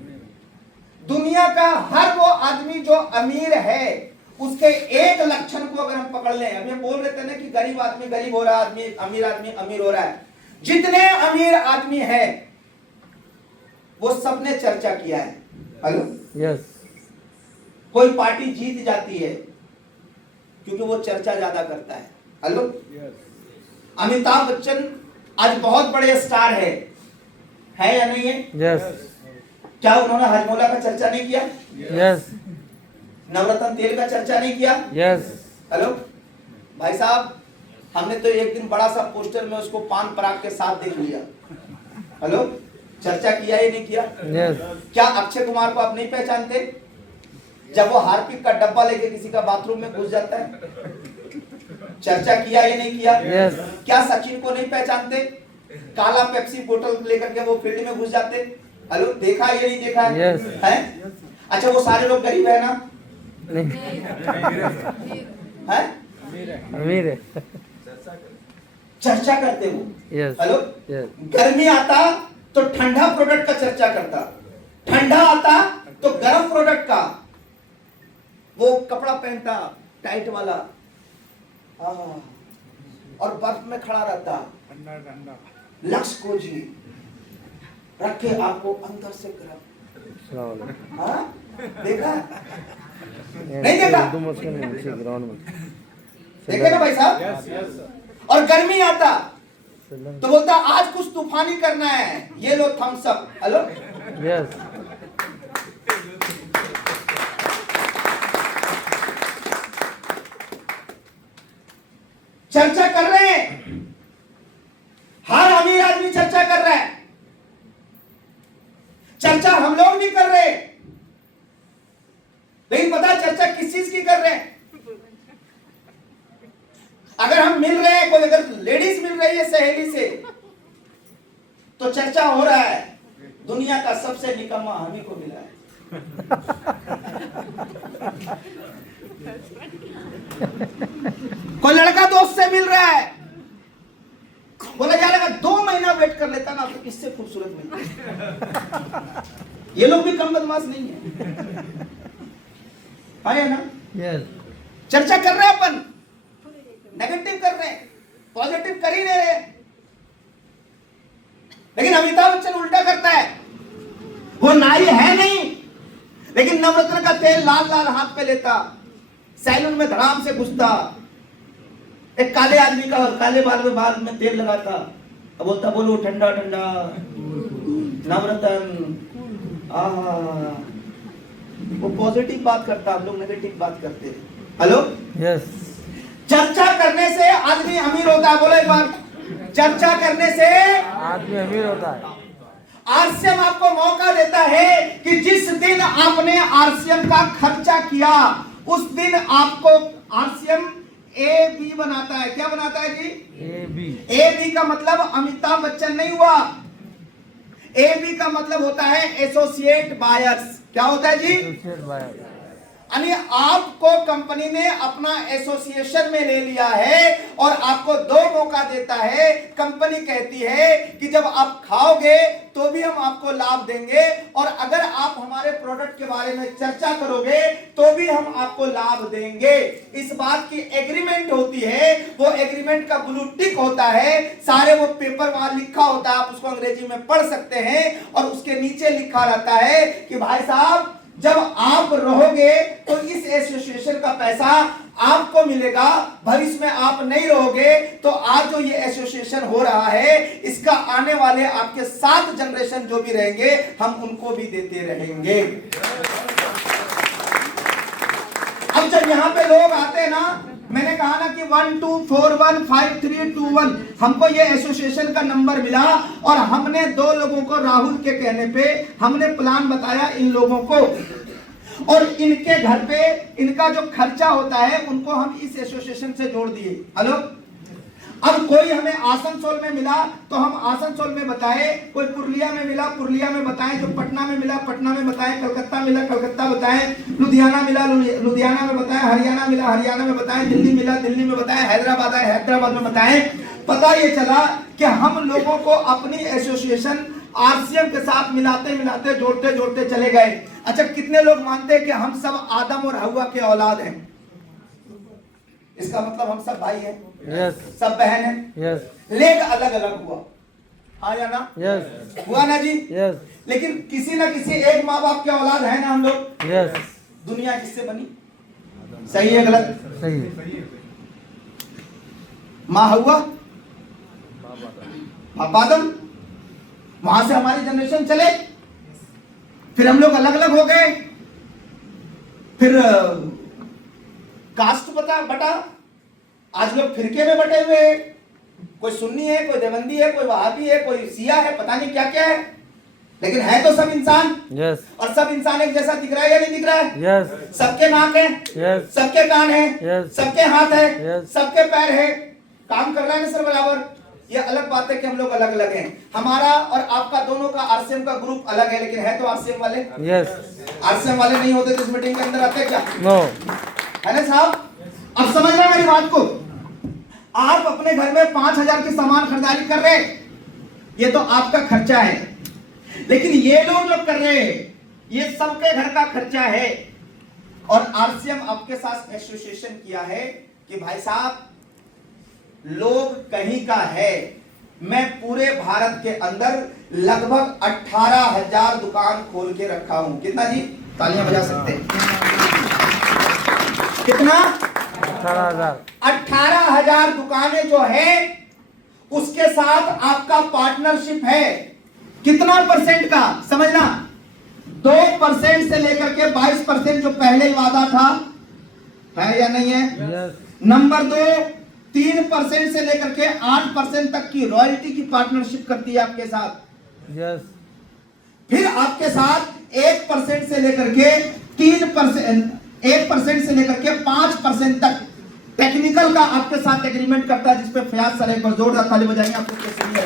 दुनिया का हर वो आदमी जो अमीर है, उसके एक लक्षण को अगर हम पकड़ लें, अभी हम बोल रहे थे ना कि गरीब आदमी गरीब हो रहा है, आदमी अमीर हो रहा है। जितने अमीर आदमी है वो सबने चर्चा किया है। हेलो, यस, कोई पार्टी जीत जाती है क्योंकि वो चर्चा ज्यादा करता है। हेलो, अमिताभ बच्चन आज बहुत बड़े स्टार है या नहीं है? यस, क्या उन्होंने हजमोला का चर्चा नहीं किया? यस, नवरत्न तेल का चर्चा नहीं किया? यस, हेलो भाई साहब, हमने तो एक दिन बड़ा सा पोस्टर में उसको पान पराग के साथ देख लिया। हेलो, चर्चा किया या नहीं किया? यस, क्या अक्षय कुमार को आप नहीं पहचानते जब वो हार्पिक का डब्बा लेके किसी का बाथरूम में घुस जाता है? चर्चा किया या नहीं किया? यस। क्या सचिन को नहीं पहचानते? काला पेप्सी बोतल लेकर के वो फील्ड में घुस जाते। हेलो, देखा ये नहीं देखा है? यस। है? अच्छा, वो सारे लोग गरीब है ना? नहीं, है? अमीर है। चर्चा करते वो। यस, हेलो, यस, गर्मी आता तो ठंडा प्रोडक्ट का चर्चा करता, ठंडा आता तो गर्म प्रोडक्ट का। वो कपड़ा पहनता टाइट वाला, और बर्फ में खड़ा रहता, लक्स को जी रखे आपको अंदर से गर्म। हाँ, देखा नहीं देखा? उर्दू मस्का नहीं, नीचे ग्राउंड में देखे ना भाई साहब? और गर्मी आता तो बोलता आज कुछ तूफानी करना है, ये लो थम्स अप। हेलो, यस, चर्चा कर रहे हैं, हर अमीर आदमी चर्चा कर रहा है। चर्चा हम लोग भी कर रहे हैं, लेकिन पता है चर्चा किस चीज की कर रहे हैं? अगर हम मिल रहे हैं, कोई अगर लेडीज मिल रही है सहेली से, तो चर्चा हो रहा है दुनिया का सबसे निकम्मा हमी को मिला है। कोई लड़का दोस्त से मिल रहा है, बोला यार अगर 2 महीना वेट कर लेता ना तो इससे खूबसूरत मिलता। ये लोग भी कम बदमाश नहीं है ना? यस, चर्चा कर रहे हैं अपन, नेगेटिव कर रहे हैं, पॉजिटिव कर ही नहीं रहे। लेकिन अमिताभ बच्चन उल्टा करता है, वो नाई है नहीं, लेकिन नवरत्न का तेल लाल लाल हाथ पे लेता, सैलून में धड़ाम से घुसता, एक काले आदमी का काले बाल में तेल लगाता, अब बोलता बोलो ठंडा ठंडा नवरत्न। वो पॉजिटिव बात करता, हम लोग नेगेटिव बात करते हैं। हेलो, यस, चर्चा करने से आदमी अमीर होता है। बोलो एक बार, चर्चा करने से आदमी अमीर होता है। आरसीएम आपको मौका देता है कि जिस दिन आपने आरसीएम का खर्चा किया, उस दिन आपको आरसीएम ए बी बनाता है। क्या बनाता है जी? ए बी का मतलब अमिताभ बच्चन नहीं हुआ। ए बी का मतलब होता है एसोसिएट बायर्स। क्या होता है जी? Associate buyer. यानी आपको कंपनी ने अपना एसोसिएशन में ले लिया है और आपको 2 मौका देता है। कंपनी कहती है कि जब आप खाओगे तो भी हम आपको लाभ देंगे, और अगर आप हमारे प्रोडक्ट के बारे में चर्चा करोगे तो भी हम आपको लाभ देंगे। इस बात की एग्रीमेंट होती है, वो एग्रीमेंट का ब्लू टिक होता है, सारे वो पेपर वहां लिखा होता है, आप उसको अंग्रेजी में पढ़ सकते हैं, और उसके नीचे लिखा रहता है कि भाई साहब जब आप रहोगे तो इस एसोसिएशन का पैसा आपको मिलेगा, भविष्य में आप नहीं रहोगे तो आज जो ये एसोसिएशन हो रहा है इसका आने वाले आपके 7 जनरेशन जो भी रहेंगे हम उनको भी देते रहेंगे। अब जब यहाँ पे लोग आते हैं ना, मैंने कहा ना कि 12415321 हमको ये एसोसिएशन का नंबर मिला, और हमने 2 लोगों को राहुल के कहने पे हमने प्लान बताया इन लोगों को, और इनके घर पे इनका जो खर्चा होता है उनको हम इस एसोसिएशन से जोड़ दिए। हेलो, अब कोई हमें आसनसोल में मिला तो हम आसनसोल में बताए, कोई पुरुलिया में मिला पुरुलिया में बताए, जो पटना में मिला पटना में बताए, कलकत्ता मिला कलकत्ता बताए, लुधियाना मिला लुधियाना में बताए, हरियाणा मिला हरियाणा में बताए, दिल्ली मिला दिल्ली में बताए, हैदराबाद आए हैदराबाद में बताए। पता ये चला कि हम लोगों को अपनी एसोसिएशन आरसीएम के साथ मिलाते मिलाते जोड़ते जोड़ते चले गए। अच्छा, कितने लोग मानते हैं कि हम सब आदम और हव्वा के औलाद हैं? इसका मतलब हम सब भाई हैं, यस सब बहन हैं, यस लेग अलग अलग हुआ, हाँ या ना? यस हुआ ना जी? यस लेकिन किसी ना किसी एक माँ बाप के औलाद है ना हम लोग। यस दुनिया किससे बनी? सही है गलत? सही माँ हव्वा, बाप आदम, वहां से हमारी जनरेशन चले, फिर हम लोग अलग अलग हो गए, फिर कास्ट बटा, आज लोग फिरके में बटे हुए हैं, कोई सुन्नी है, कोई देवबंदी है, कोई वहाबी है, कोई शिया है, पता नहीं क्या क्या है, लेकिन है तो सब इंसान। यस और सब इंसान एक जैसा दिख रहा है या नहीं दिख रहा है? यस सबके नाक है, यस सबके कान है, Yes. सबके हाथ है, Yes. सबके पैर है, काम कर रहा है ना सर बराबर। ये अलग बात है कि हम लोग अलग अलग हैं, हमारा और आपका दोनों का आरसीएम का ग्रुप अलग है, लेकिन है तो आरसीएम वाले। यस आरसीएम वाले नहीं होते तो इस मीटिंग के अंदर आते क्या? नो है ना साहब? अब समझना मेरी बात को। आप अपने घर में 5,000 की सामान खरीदारी कर रहे, ये तो आपका खर्चा है, लेकिन ये लोग जो कर रहे हैं ये सबके घर का खर्चा है। और आरसीएम आपके साथ एसोसिएशन किया है कि भाई साहब, लोग कहीं का है, मैं पूरे भारत के अंदर लगभग 18,000 दुकान खोल के रखा हूं। कितना जी? तालियां बजा सकते हैं। कितना? 18,000 18,000 दुकानें जो है उसके साथ आपका पार्टनरशिप है। कितना परसेंट का? समझना, 2% से लेकर के 22% जो पहले वादा था, है या नहीं है? यस नंबर 2, 3% से लेकर के 8% तक की रॉयल्टी की पार्टनरशिप करती है आपके साथ। यस फिर आपके साथ 1% से लेकर के 3%, 1% से लेकर के 5% तक टेक्निकल का आपके साथ एग्रीमेंट करता है, जिसपे फयाज सर एक बार जोरदार ताली बजाएंगे आपको कैसे है।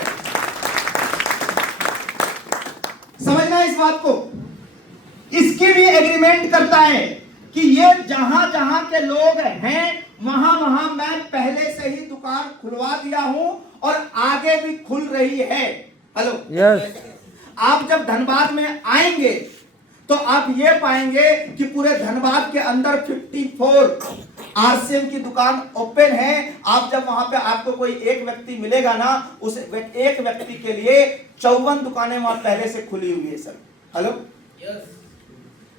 समझना है इस बात को। इसकी भी एग्रीमेंट करता है कि ये जहां जहां के लोग हैं वहां वहां मैं पहले से ही दुकान खुलवा दिया हूं और आगे भी खुल रही है। हेलो यस आप जब धनबाद में आएंगे तो आप ये पाएंगे कि पूरे धनबाद के अंदर 54 आरसीएम की दुकान ओपन है। आप जब वहां पे आपको कोई एक व्यक्ति मिलेगा ना, उस एक व्यक्ति के लिए 54 दुकानें वहां पहले से खुली हुई है सर। हेलो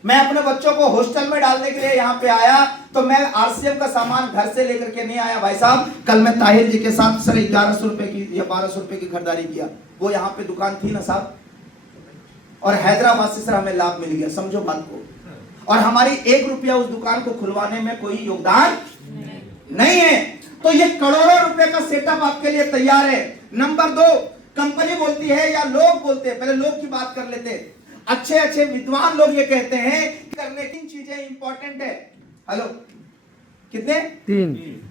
मैं अपने बच्चों को हॉस्टल में डालने के लिए यहाँ पे आया तो मैं आरसीएम का सामान घर से लेकर के नहीं आया भाई साहब। कल मैं ताहिर जी के साथ सर 1100 रुपए की या 1200 रुपए की खरीदारी किया, वो यहाँ पे दुकान थी ना साहब, और हैदराबाद से सर हमें लाभ मिल गया। समझो बात को। और हमारी 1 रुपया उस दुकान को खुलवाने में कोई योगदान नहीं है। तो ये करोड़ों रुपए का सेटअप आपके लिए तैयार है। नंबर 2, कंपनी बोलती है या लोग बोलते हैं, पहले लोग की बात कर लेते हैं, अच्छे अच्छे विद्वान लोग ये कहते हैं करने की चीजें इंपॉर्टेंट है। हेलो कितने?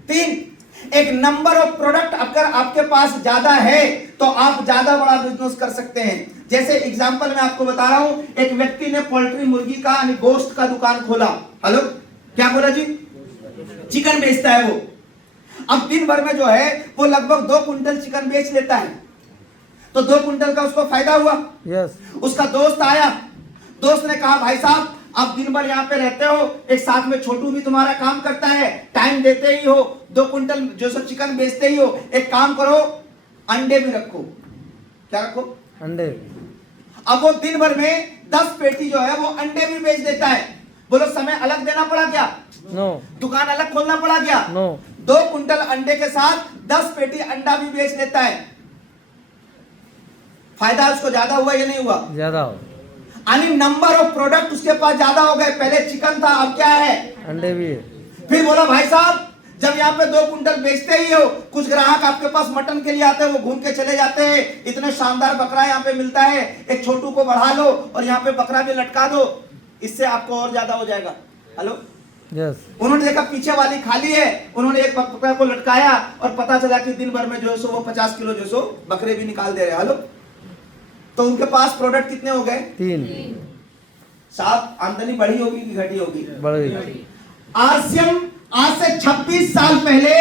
3। एक नंबर ऑफ प्रोडक्ट अगर आपके पास ज्यादा है तो आप ज्यादा बड़ा बिजनेस कर सकते हैं। जैसे एग्जांपल मैं आपको बता रहा हूं, एक व्यक्ति ने पोल्ट्री मुर्गी का यानी गोश्त का दुकान खोला। हेलो क्या बोला जी? चिकन बेचता है वो। अब दिन भर में जो है वो लगभग 2 कुंटल चिकन बेच लेता है, तो 2 कुंटल का उसको फायदा हुआ। यस उसका दोस्त आया, दोस्त ने कहा भाई साहब आप दिन भर यहाँ पे रहते हो, एक साथ में छोटू भी तुम्हारा काम करता है, टाइम देते ही हो, 2 कुंटल जो सो चिकन बेचते ही हो, एक काम करो अंडे भी रखो। क्या रखो? अंडे। अब वो दिन भर में 10 पेटी जो है वो अंडे भी बेच देता है। बोलो समय अलग देना पड़ा क्या? नो। दुकान अलग खोलना पड़ा क्या? नो। 2 कुंटल अंडे के साथ 10 पेटी अंडा भी बेच लेता है। फायदा उसको ज्यादा हुआ या नहीं हुआ? ज्यादा हो। यानी नंबर ऑफ प्रोडक्ट उसके पास ज्यादा हो गए। पहले चिकन था, अब क्या है? अंडे भी है। फिर बोला भाई साहब जब यहाँ पे 2 कुंटल बेचते ही हो, कुछ ग्राहक आपके पास मटन के लिए आते हैं, वो घूम के चले जाते हैं, इतने शानदार बकरा यहाँ पे मिलता है, एक छोटू को बढ़ा लो और यहाँ पे बकरा भी लटका दो, इससे आपको और ज्यादा हो जाएगा। हेलो यस उन्होंने देखा पीछे वाली खाली है, उन्होंने एक बकरा को लटकाया और पता चला कि दिन भर में जो है सो वो 50 किलो जो सो बकरे भी निकाल दे रहे हैं। हेलो, तो उनके पास प्रोडक्ट कितने हो गए? 3 साहब, आमदनी बढ़ी होगी कि घटी होगी? बढ़ गई। आरसीएम आज से 26 साल पहले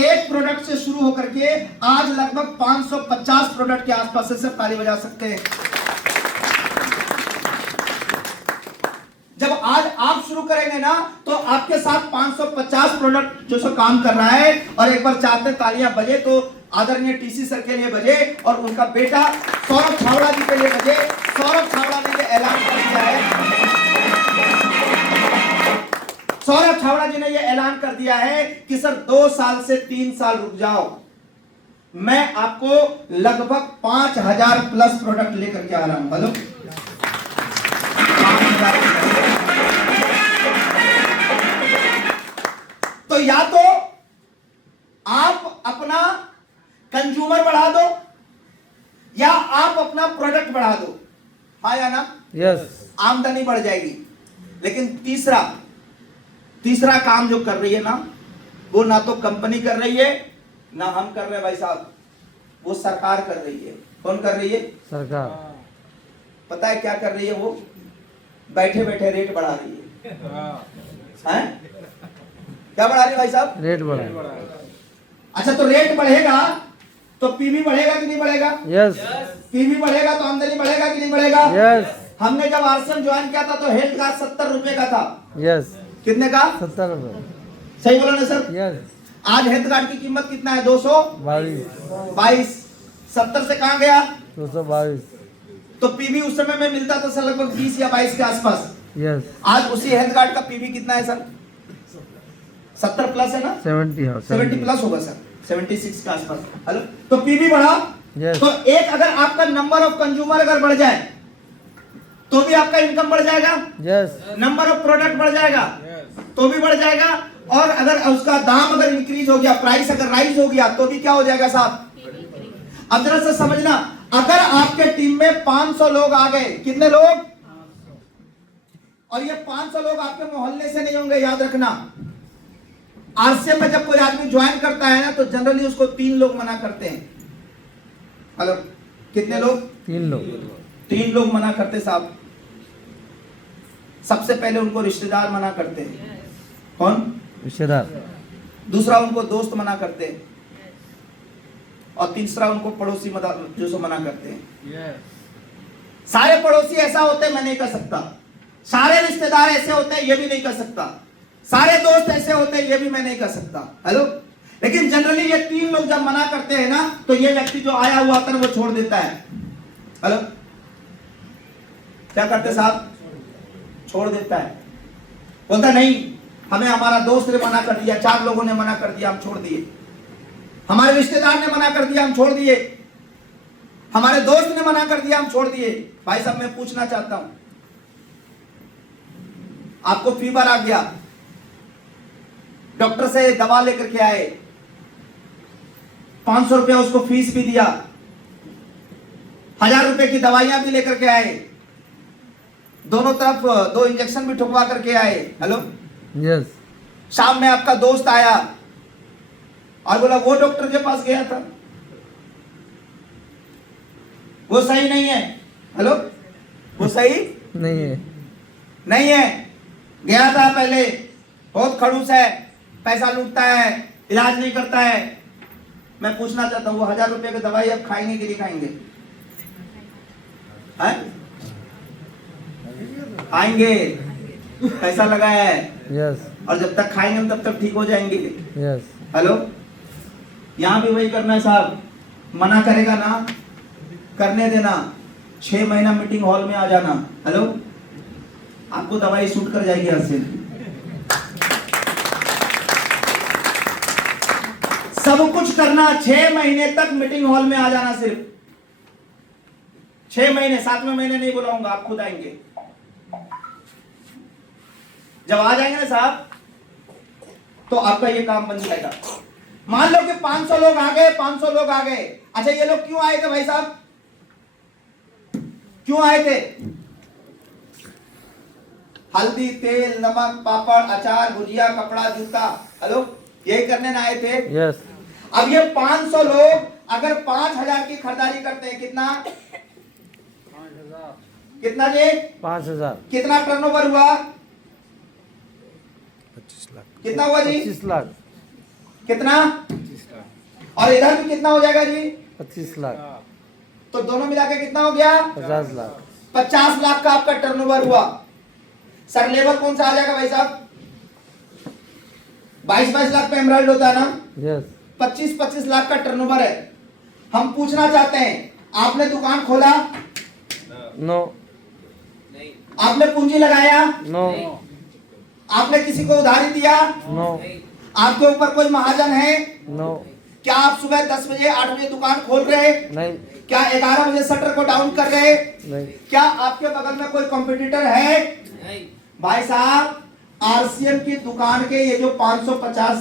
एक प्रोडक्ट से शुरू होकर के आज लगभग 550 प्रोडक्ट के आसपास से सब ताली बजा सकते हैं। जब आज आप शुरू करेंगे ना तो आपके साथ 550 प्रोडक्ट जो सो काम कर रहा है। और एक बार चाहते तालियां बजे तो आदरणीय टीसी सर के लिए बजे और उनका बेटा सौरभ छावड़ा जी के लिए बजे। सौरभ छावड़ा ने ये ऐलान कर दिया है, सौरभ छावड़ा जी ने यह ऐलान कर दिया है कि सर 2 साल से 3 साल रुक जाओ, मैं आपको लगभग 5000 प्लस प्रोडक्ट लेकर के आ रहा हूं। हेलो, 5000। तो या तो आप अपना कंज्यूमर बढ़ा दो या आप अपना प्रोडक्ट बढ़ा दो, हाँ या ना? यस आमदनी बढ़ जाएगी। लेकिन तीसरा काम जो कर रही है ना, वो ना तो कंपनी कर रही है ना हम कर रहे हैं भाई साहब, वो सरकार कर रही है। कौन कर रही है? सरकार। पता है क्या कर रही है? वो बैठे बैठे रेट बढ़ा रही है। हैं? क्या बढ़ा रही है भाई साहब? रेट बढ़ा। अच्छा, तो रेट बढ़ेगा तो पीवी बढ़ेगा कि नहीं बढ़ेगा? यस पीवी बढ़ेगा तो आमदनी बढ़ेगा कि नहीं बढ़ेगा? यस हमने जब आरसीएम ज्वाइन किया था तो हेल्थ कार्ड 70 रुपए का था। यस कितने का? 70 रुपए। सही बोला ना सर? यस आज हेल्थ कार्ड की कीमत कितना है? 222। 70 से कहां गया? 222। तो पीवी उस समय में मिलता था सर लगभग 20 या 22 के आसपास। यस आज उसी हेल्थ कार्ड का पीवी कितना है सर? 70 प्लस है ना? 70 प्लस होगा सर, 76 के आसपास। हेलो, तो पीवी बढ़ा। यस तो एक अगर आपका नंबर ऑफ कंज्यूमर अगर बढ़ जाए तो भी आपका इनकम बढ़ जाएगा। यस नंबर ऑफ प्रोडक्ट बढ़ जाएगा तो भी बढ़ जाएगा। और अगर उसका दाम अगर इंक्रीज हो गया, प्राइस अगर राइज हो गया तो भी क्या हो जाएगा साहब? अब जरा से समझना, अगर आपके टीम में 500 लोग आ गए, कितने लोग? और ये 500 लोग आपके मोहल्ले से नहीं होंगे, याद रखना। आरसीएम में जब कोई आदमी ज्वाइन करता है ना तो जनरली उसको 3 लोग मना करते हैं। हेलो, कितने लोग? 3 लोग। 3 लोग मना करते साहब। सबसे पहले उनको रिश्तेदार मना करते हैं। कौन? रिश्तेदार। दूसरा उनको दोस्त मना करते हैं और तीसरा उनको पड़ोसी जो सो मना करते हैं। सारे पड़ोसी ऐसा होते हैं मैं नहीं कर सकता, सारे रिश्तेदार ऐसे होते हैं ये भी नहीं कर सकता, सारे दोस्त ऐसे होते हैं ये भी मैं नहीं कर सकता। हेलो, लेकिन जनरली ये 3 लोग जब मना करते हैं ना तो ये व्यक्ति जो आया हुआ होता है वो छोड़ देता है। हेलो, क्या करते साहब? छोड़ देता है, बोलता नहीं हमें हमारा दोस्त ने मना कर दिया, 4 लोगों ने मना कर दिया, हम छोड़ दिए। हमारे रिश्तेदार ने मना कर दिया, हम छोड़ दिए। हमारे दोस्त ने मना कर दिया, हम छोड़ दिए। भाई साहब, मैं पूछना चाहता हूं, आपको फीवर आ गया, डॉक्टर से दवा लेकर के आए, 500 रुपया उसको फीस भी दिया, 1000 रुपए की दवाइयां भी लेकर के आए, दोनों तरफ 2 इंजेक्शन भी ठुकवा करके आए। हेलो, यस शाम में आपका दोस्त आया और बोला वो डॉक्टर के पास गया था, वो सही नहीं है। हेलो, वो सही नहीं है। नहीं है, गया था पहले, बहुत खड़ूस है, पैसा लूटता है, इलाज नहीं करता है। मैं पूछना चाहता हूँ वो 1000 रुपए की दवाई अब खाएंगे कि नहीं खाएंगे? खाएंगे, पैसा लगाया है। यस और जब तक खाएंगे तब तक ठीक हो जाएंगे। यस हेलो, यहां भी वही करना है साहब, मना करेगा ना, करने देना, 6 महीना मीटिंग हॉल में आ जाना। हेलो, आपको दवाई सूट कर जाएगी हर से। सब कुछ करना, 6 महीने तक मीटिंग हॉल में आ जाना, सिर्फ 6 महीने, 7वें महीने नहीं बुलाऊंगा, आप खुद आएंगे। जब आ जाएंगे ना साहब तो आपका ये काम बन जाएगा। मान लो कि 500 लोग आ गए, 500 लोग आ गए। अच्छा, ये लोग क्यों आए थे भाई साहब? क्यों आए थे? हल्दी, तेल, नमक, पापड़, अचार, भुजिया, कपड़ा, जूता। हेलो, यही करने ना आए थे। यस। अब ये 500 लोग अगर 5000 की खरीदारी करते हैं, कितना कितना जी? 5000। कितना टर्नओवर हुआ? 25 लाख। कितना हुआ जी? 25 लाख। कितना? 25 लाख। और इधर भी कितना हो जाएगा जी? 25 लाख। तो दोनों मिला के कितना हो गया? 50 लाख। 50 लाख का आपका टर्नओवर हुआ। सर लेबर कौन सा आ जाएगा भाई साहब? 22 लाख पे एमराल्ड होता है ना? यस। 25 लाख का टर्नओवर है। हम पूछना चाहते हैं, आपने दुकान खोला, नो। आपने पूंजी लगाया, नो। आपने किसी को उधारी दिया, नो। आपके ऊपर कोई महाजन है? नो। क्या आप सुबह 10 बजे 8 बजे दुकान खोल रहे? नहीं। क्या 11 बजे शटर को डाउन कर रहे? नहीं। क्या आपके बगल में कोई कंपटीटर है? भाई साहब, आरसीएम की दुकान के ये जो 550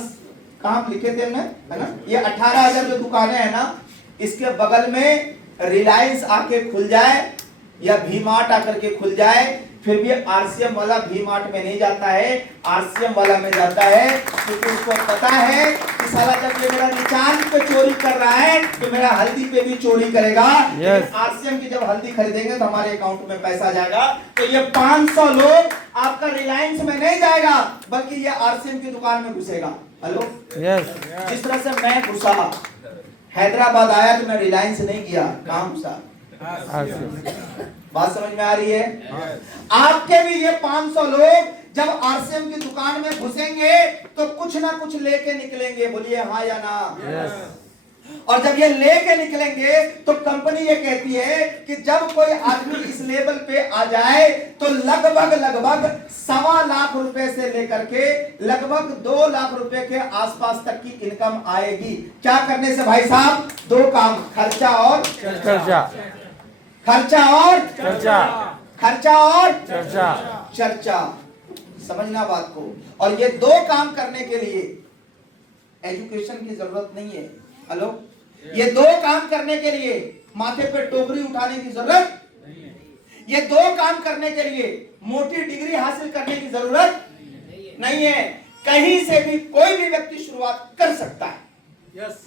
काम लिखे थे हमने, है ना, ये 18,000 जो दुकानें हैं ना, इसके बगल में रिलायंस आके खुल जाए या वी मार्ट आकर के खुल जाए, फिर भी आरसीएम वाला वी मार्ट में नहीं जाता है, आरसीएम वाला में जाता है, क्योंकि उसको पता है कि साला जब ये मेरा रिचार्ज पे चोरी कर रहा है तो मेरा हल्दी पे भी चोरी करेगा। Yes. आरसीएम की जब हल्दी खरीदेंगे तो हमारे अकाउंट में पैसा जाएगा। तो ये 500 लोग आपका रिलायंस में नहीं जाएगा, बल्कि ये आरसीएम की दुकान में घुसेगा। Hello, yes. जिस तरह से मैं घुसा, हैदराबाद आया तो मैं रिलायंस नहीं गया, कहाँ घुसा? बात समझ में आ रही है? आपके भी ये 500 लोग जब आरसीएम की दुकान में घुसेंगे तो कुछ ना कुछ लेके निकलेंगे, बोलिए हाँ या ना? यस। और जब ये लेके निकलेंगे तो कंपनी ये कहती है कि जब कोई आदमी इस लेवल पे आ जाए तो लगभग 1.25 लाख रुपए से लेकर के लगभग 2 लाख रुपए के आसपास तक की इनकम आएगी। क्या करने से भाई साहब? 2 काम, खर्चा और चर्चा। खर्चा और चर्चा। खर्चा और चर्चा। चर्चा। समझना बात को। और ये 2 काम करने के लिए एजुकेशन की जरूरत नहीं है। हेलो, ये 2 काम करने के लिए माथे पे टोकरी उठाने की जरूरत नहीं है। ये 2 काम करने के लिए मोटी डिग्री हासिल करने की जरूरत नहीं है। कहीं से भी कोई भी व्यक्ति शुरुआत कर सकता है। यस।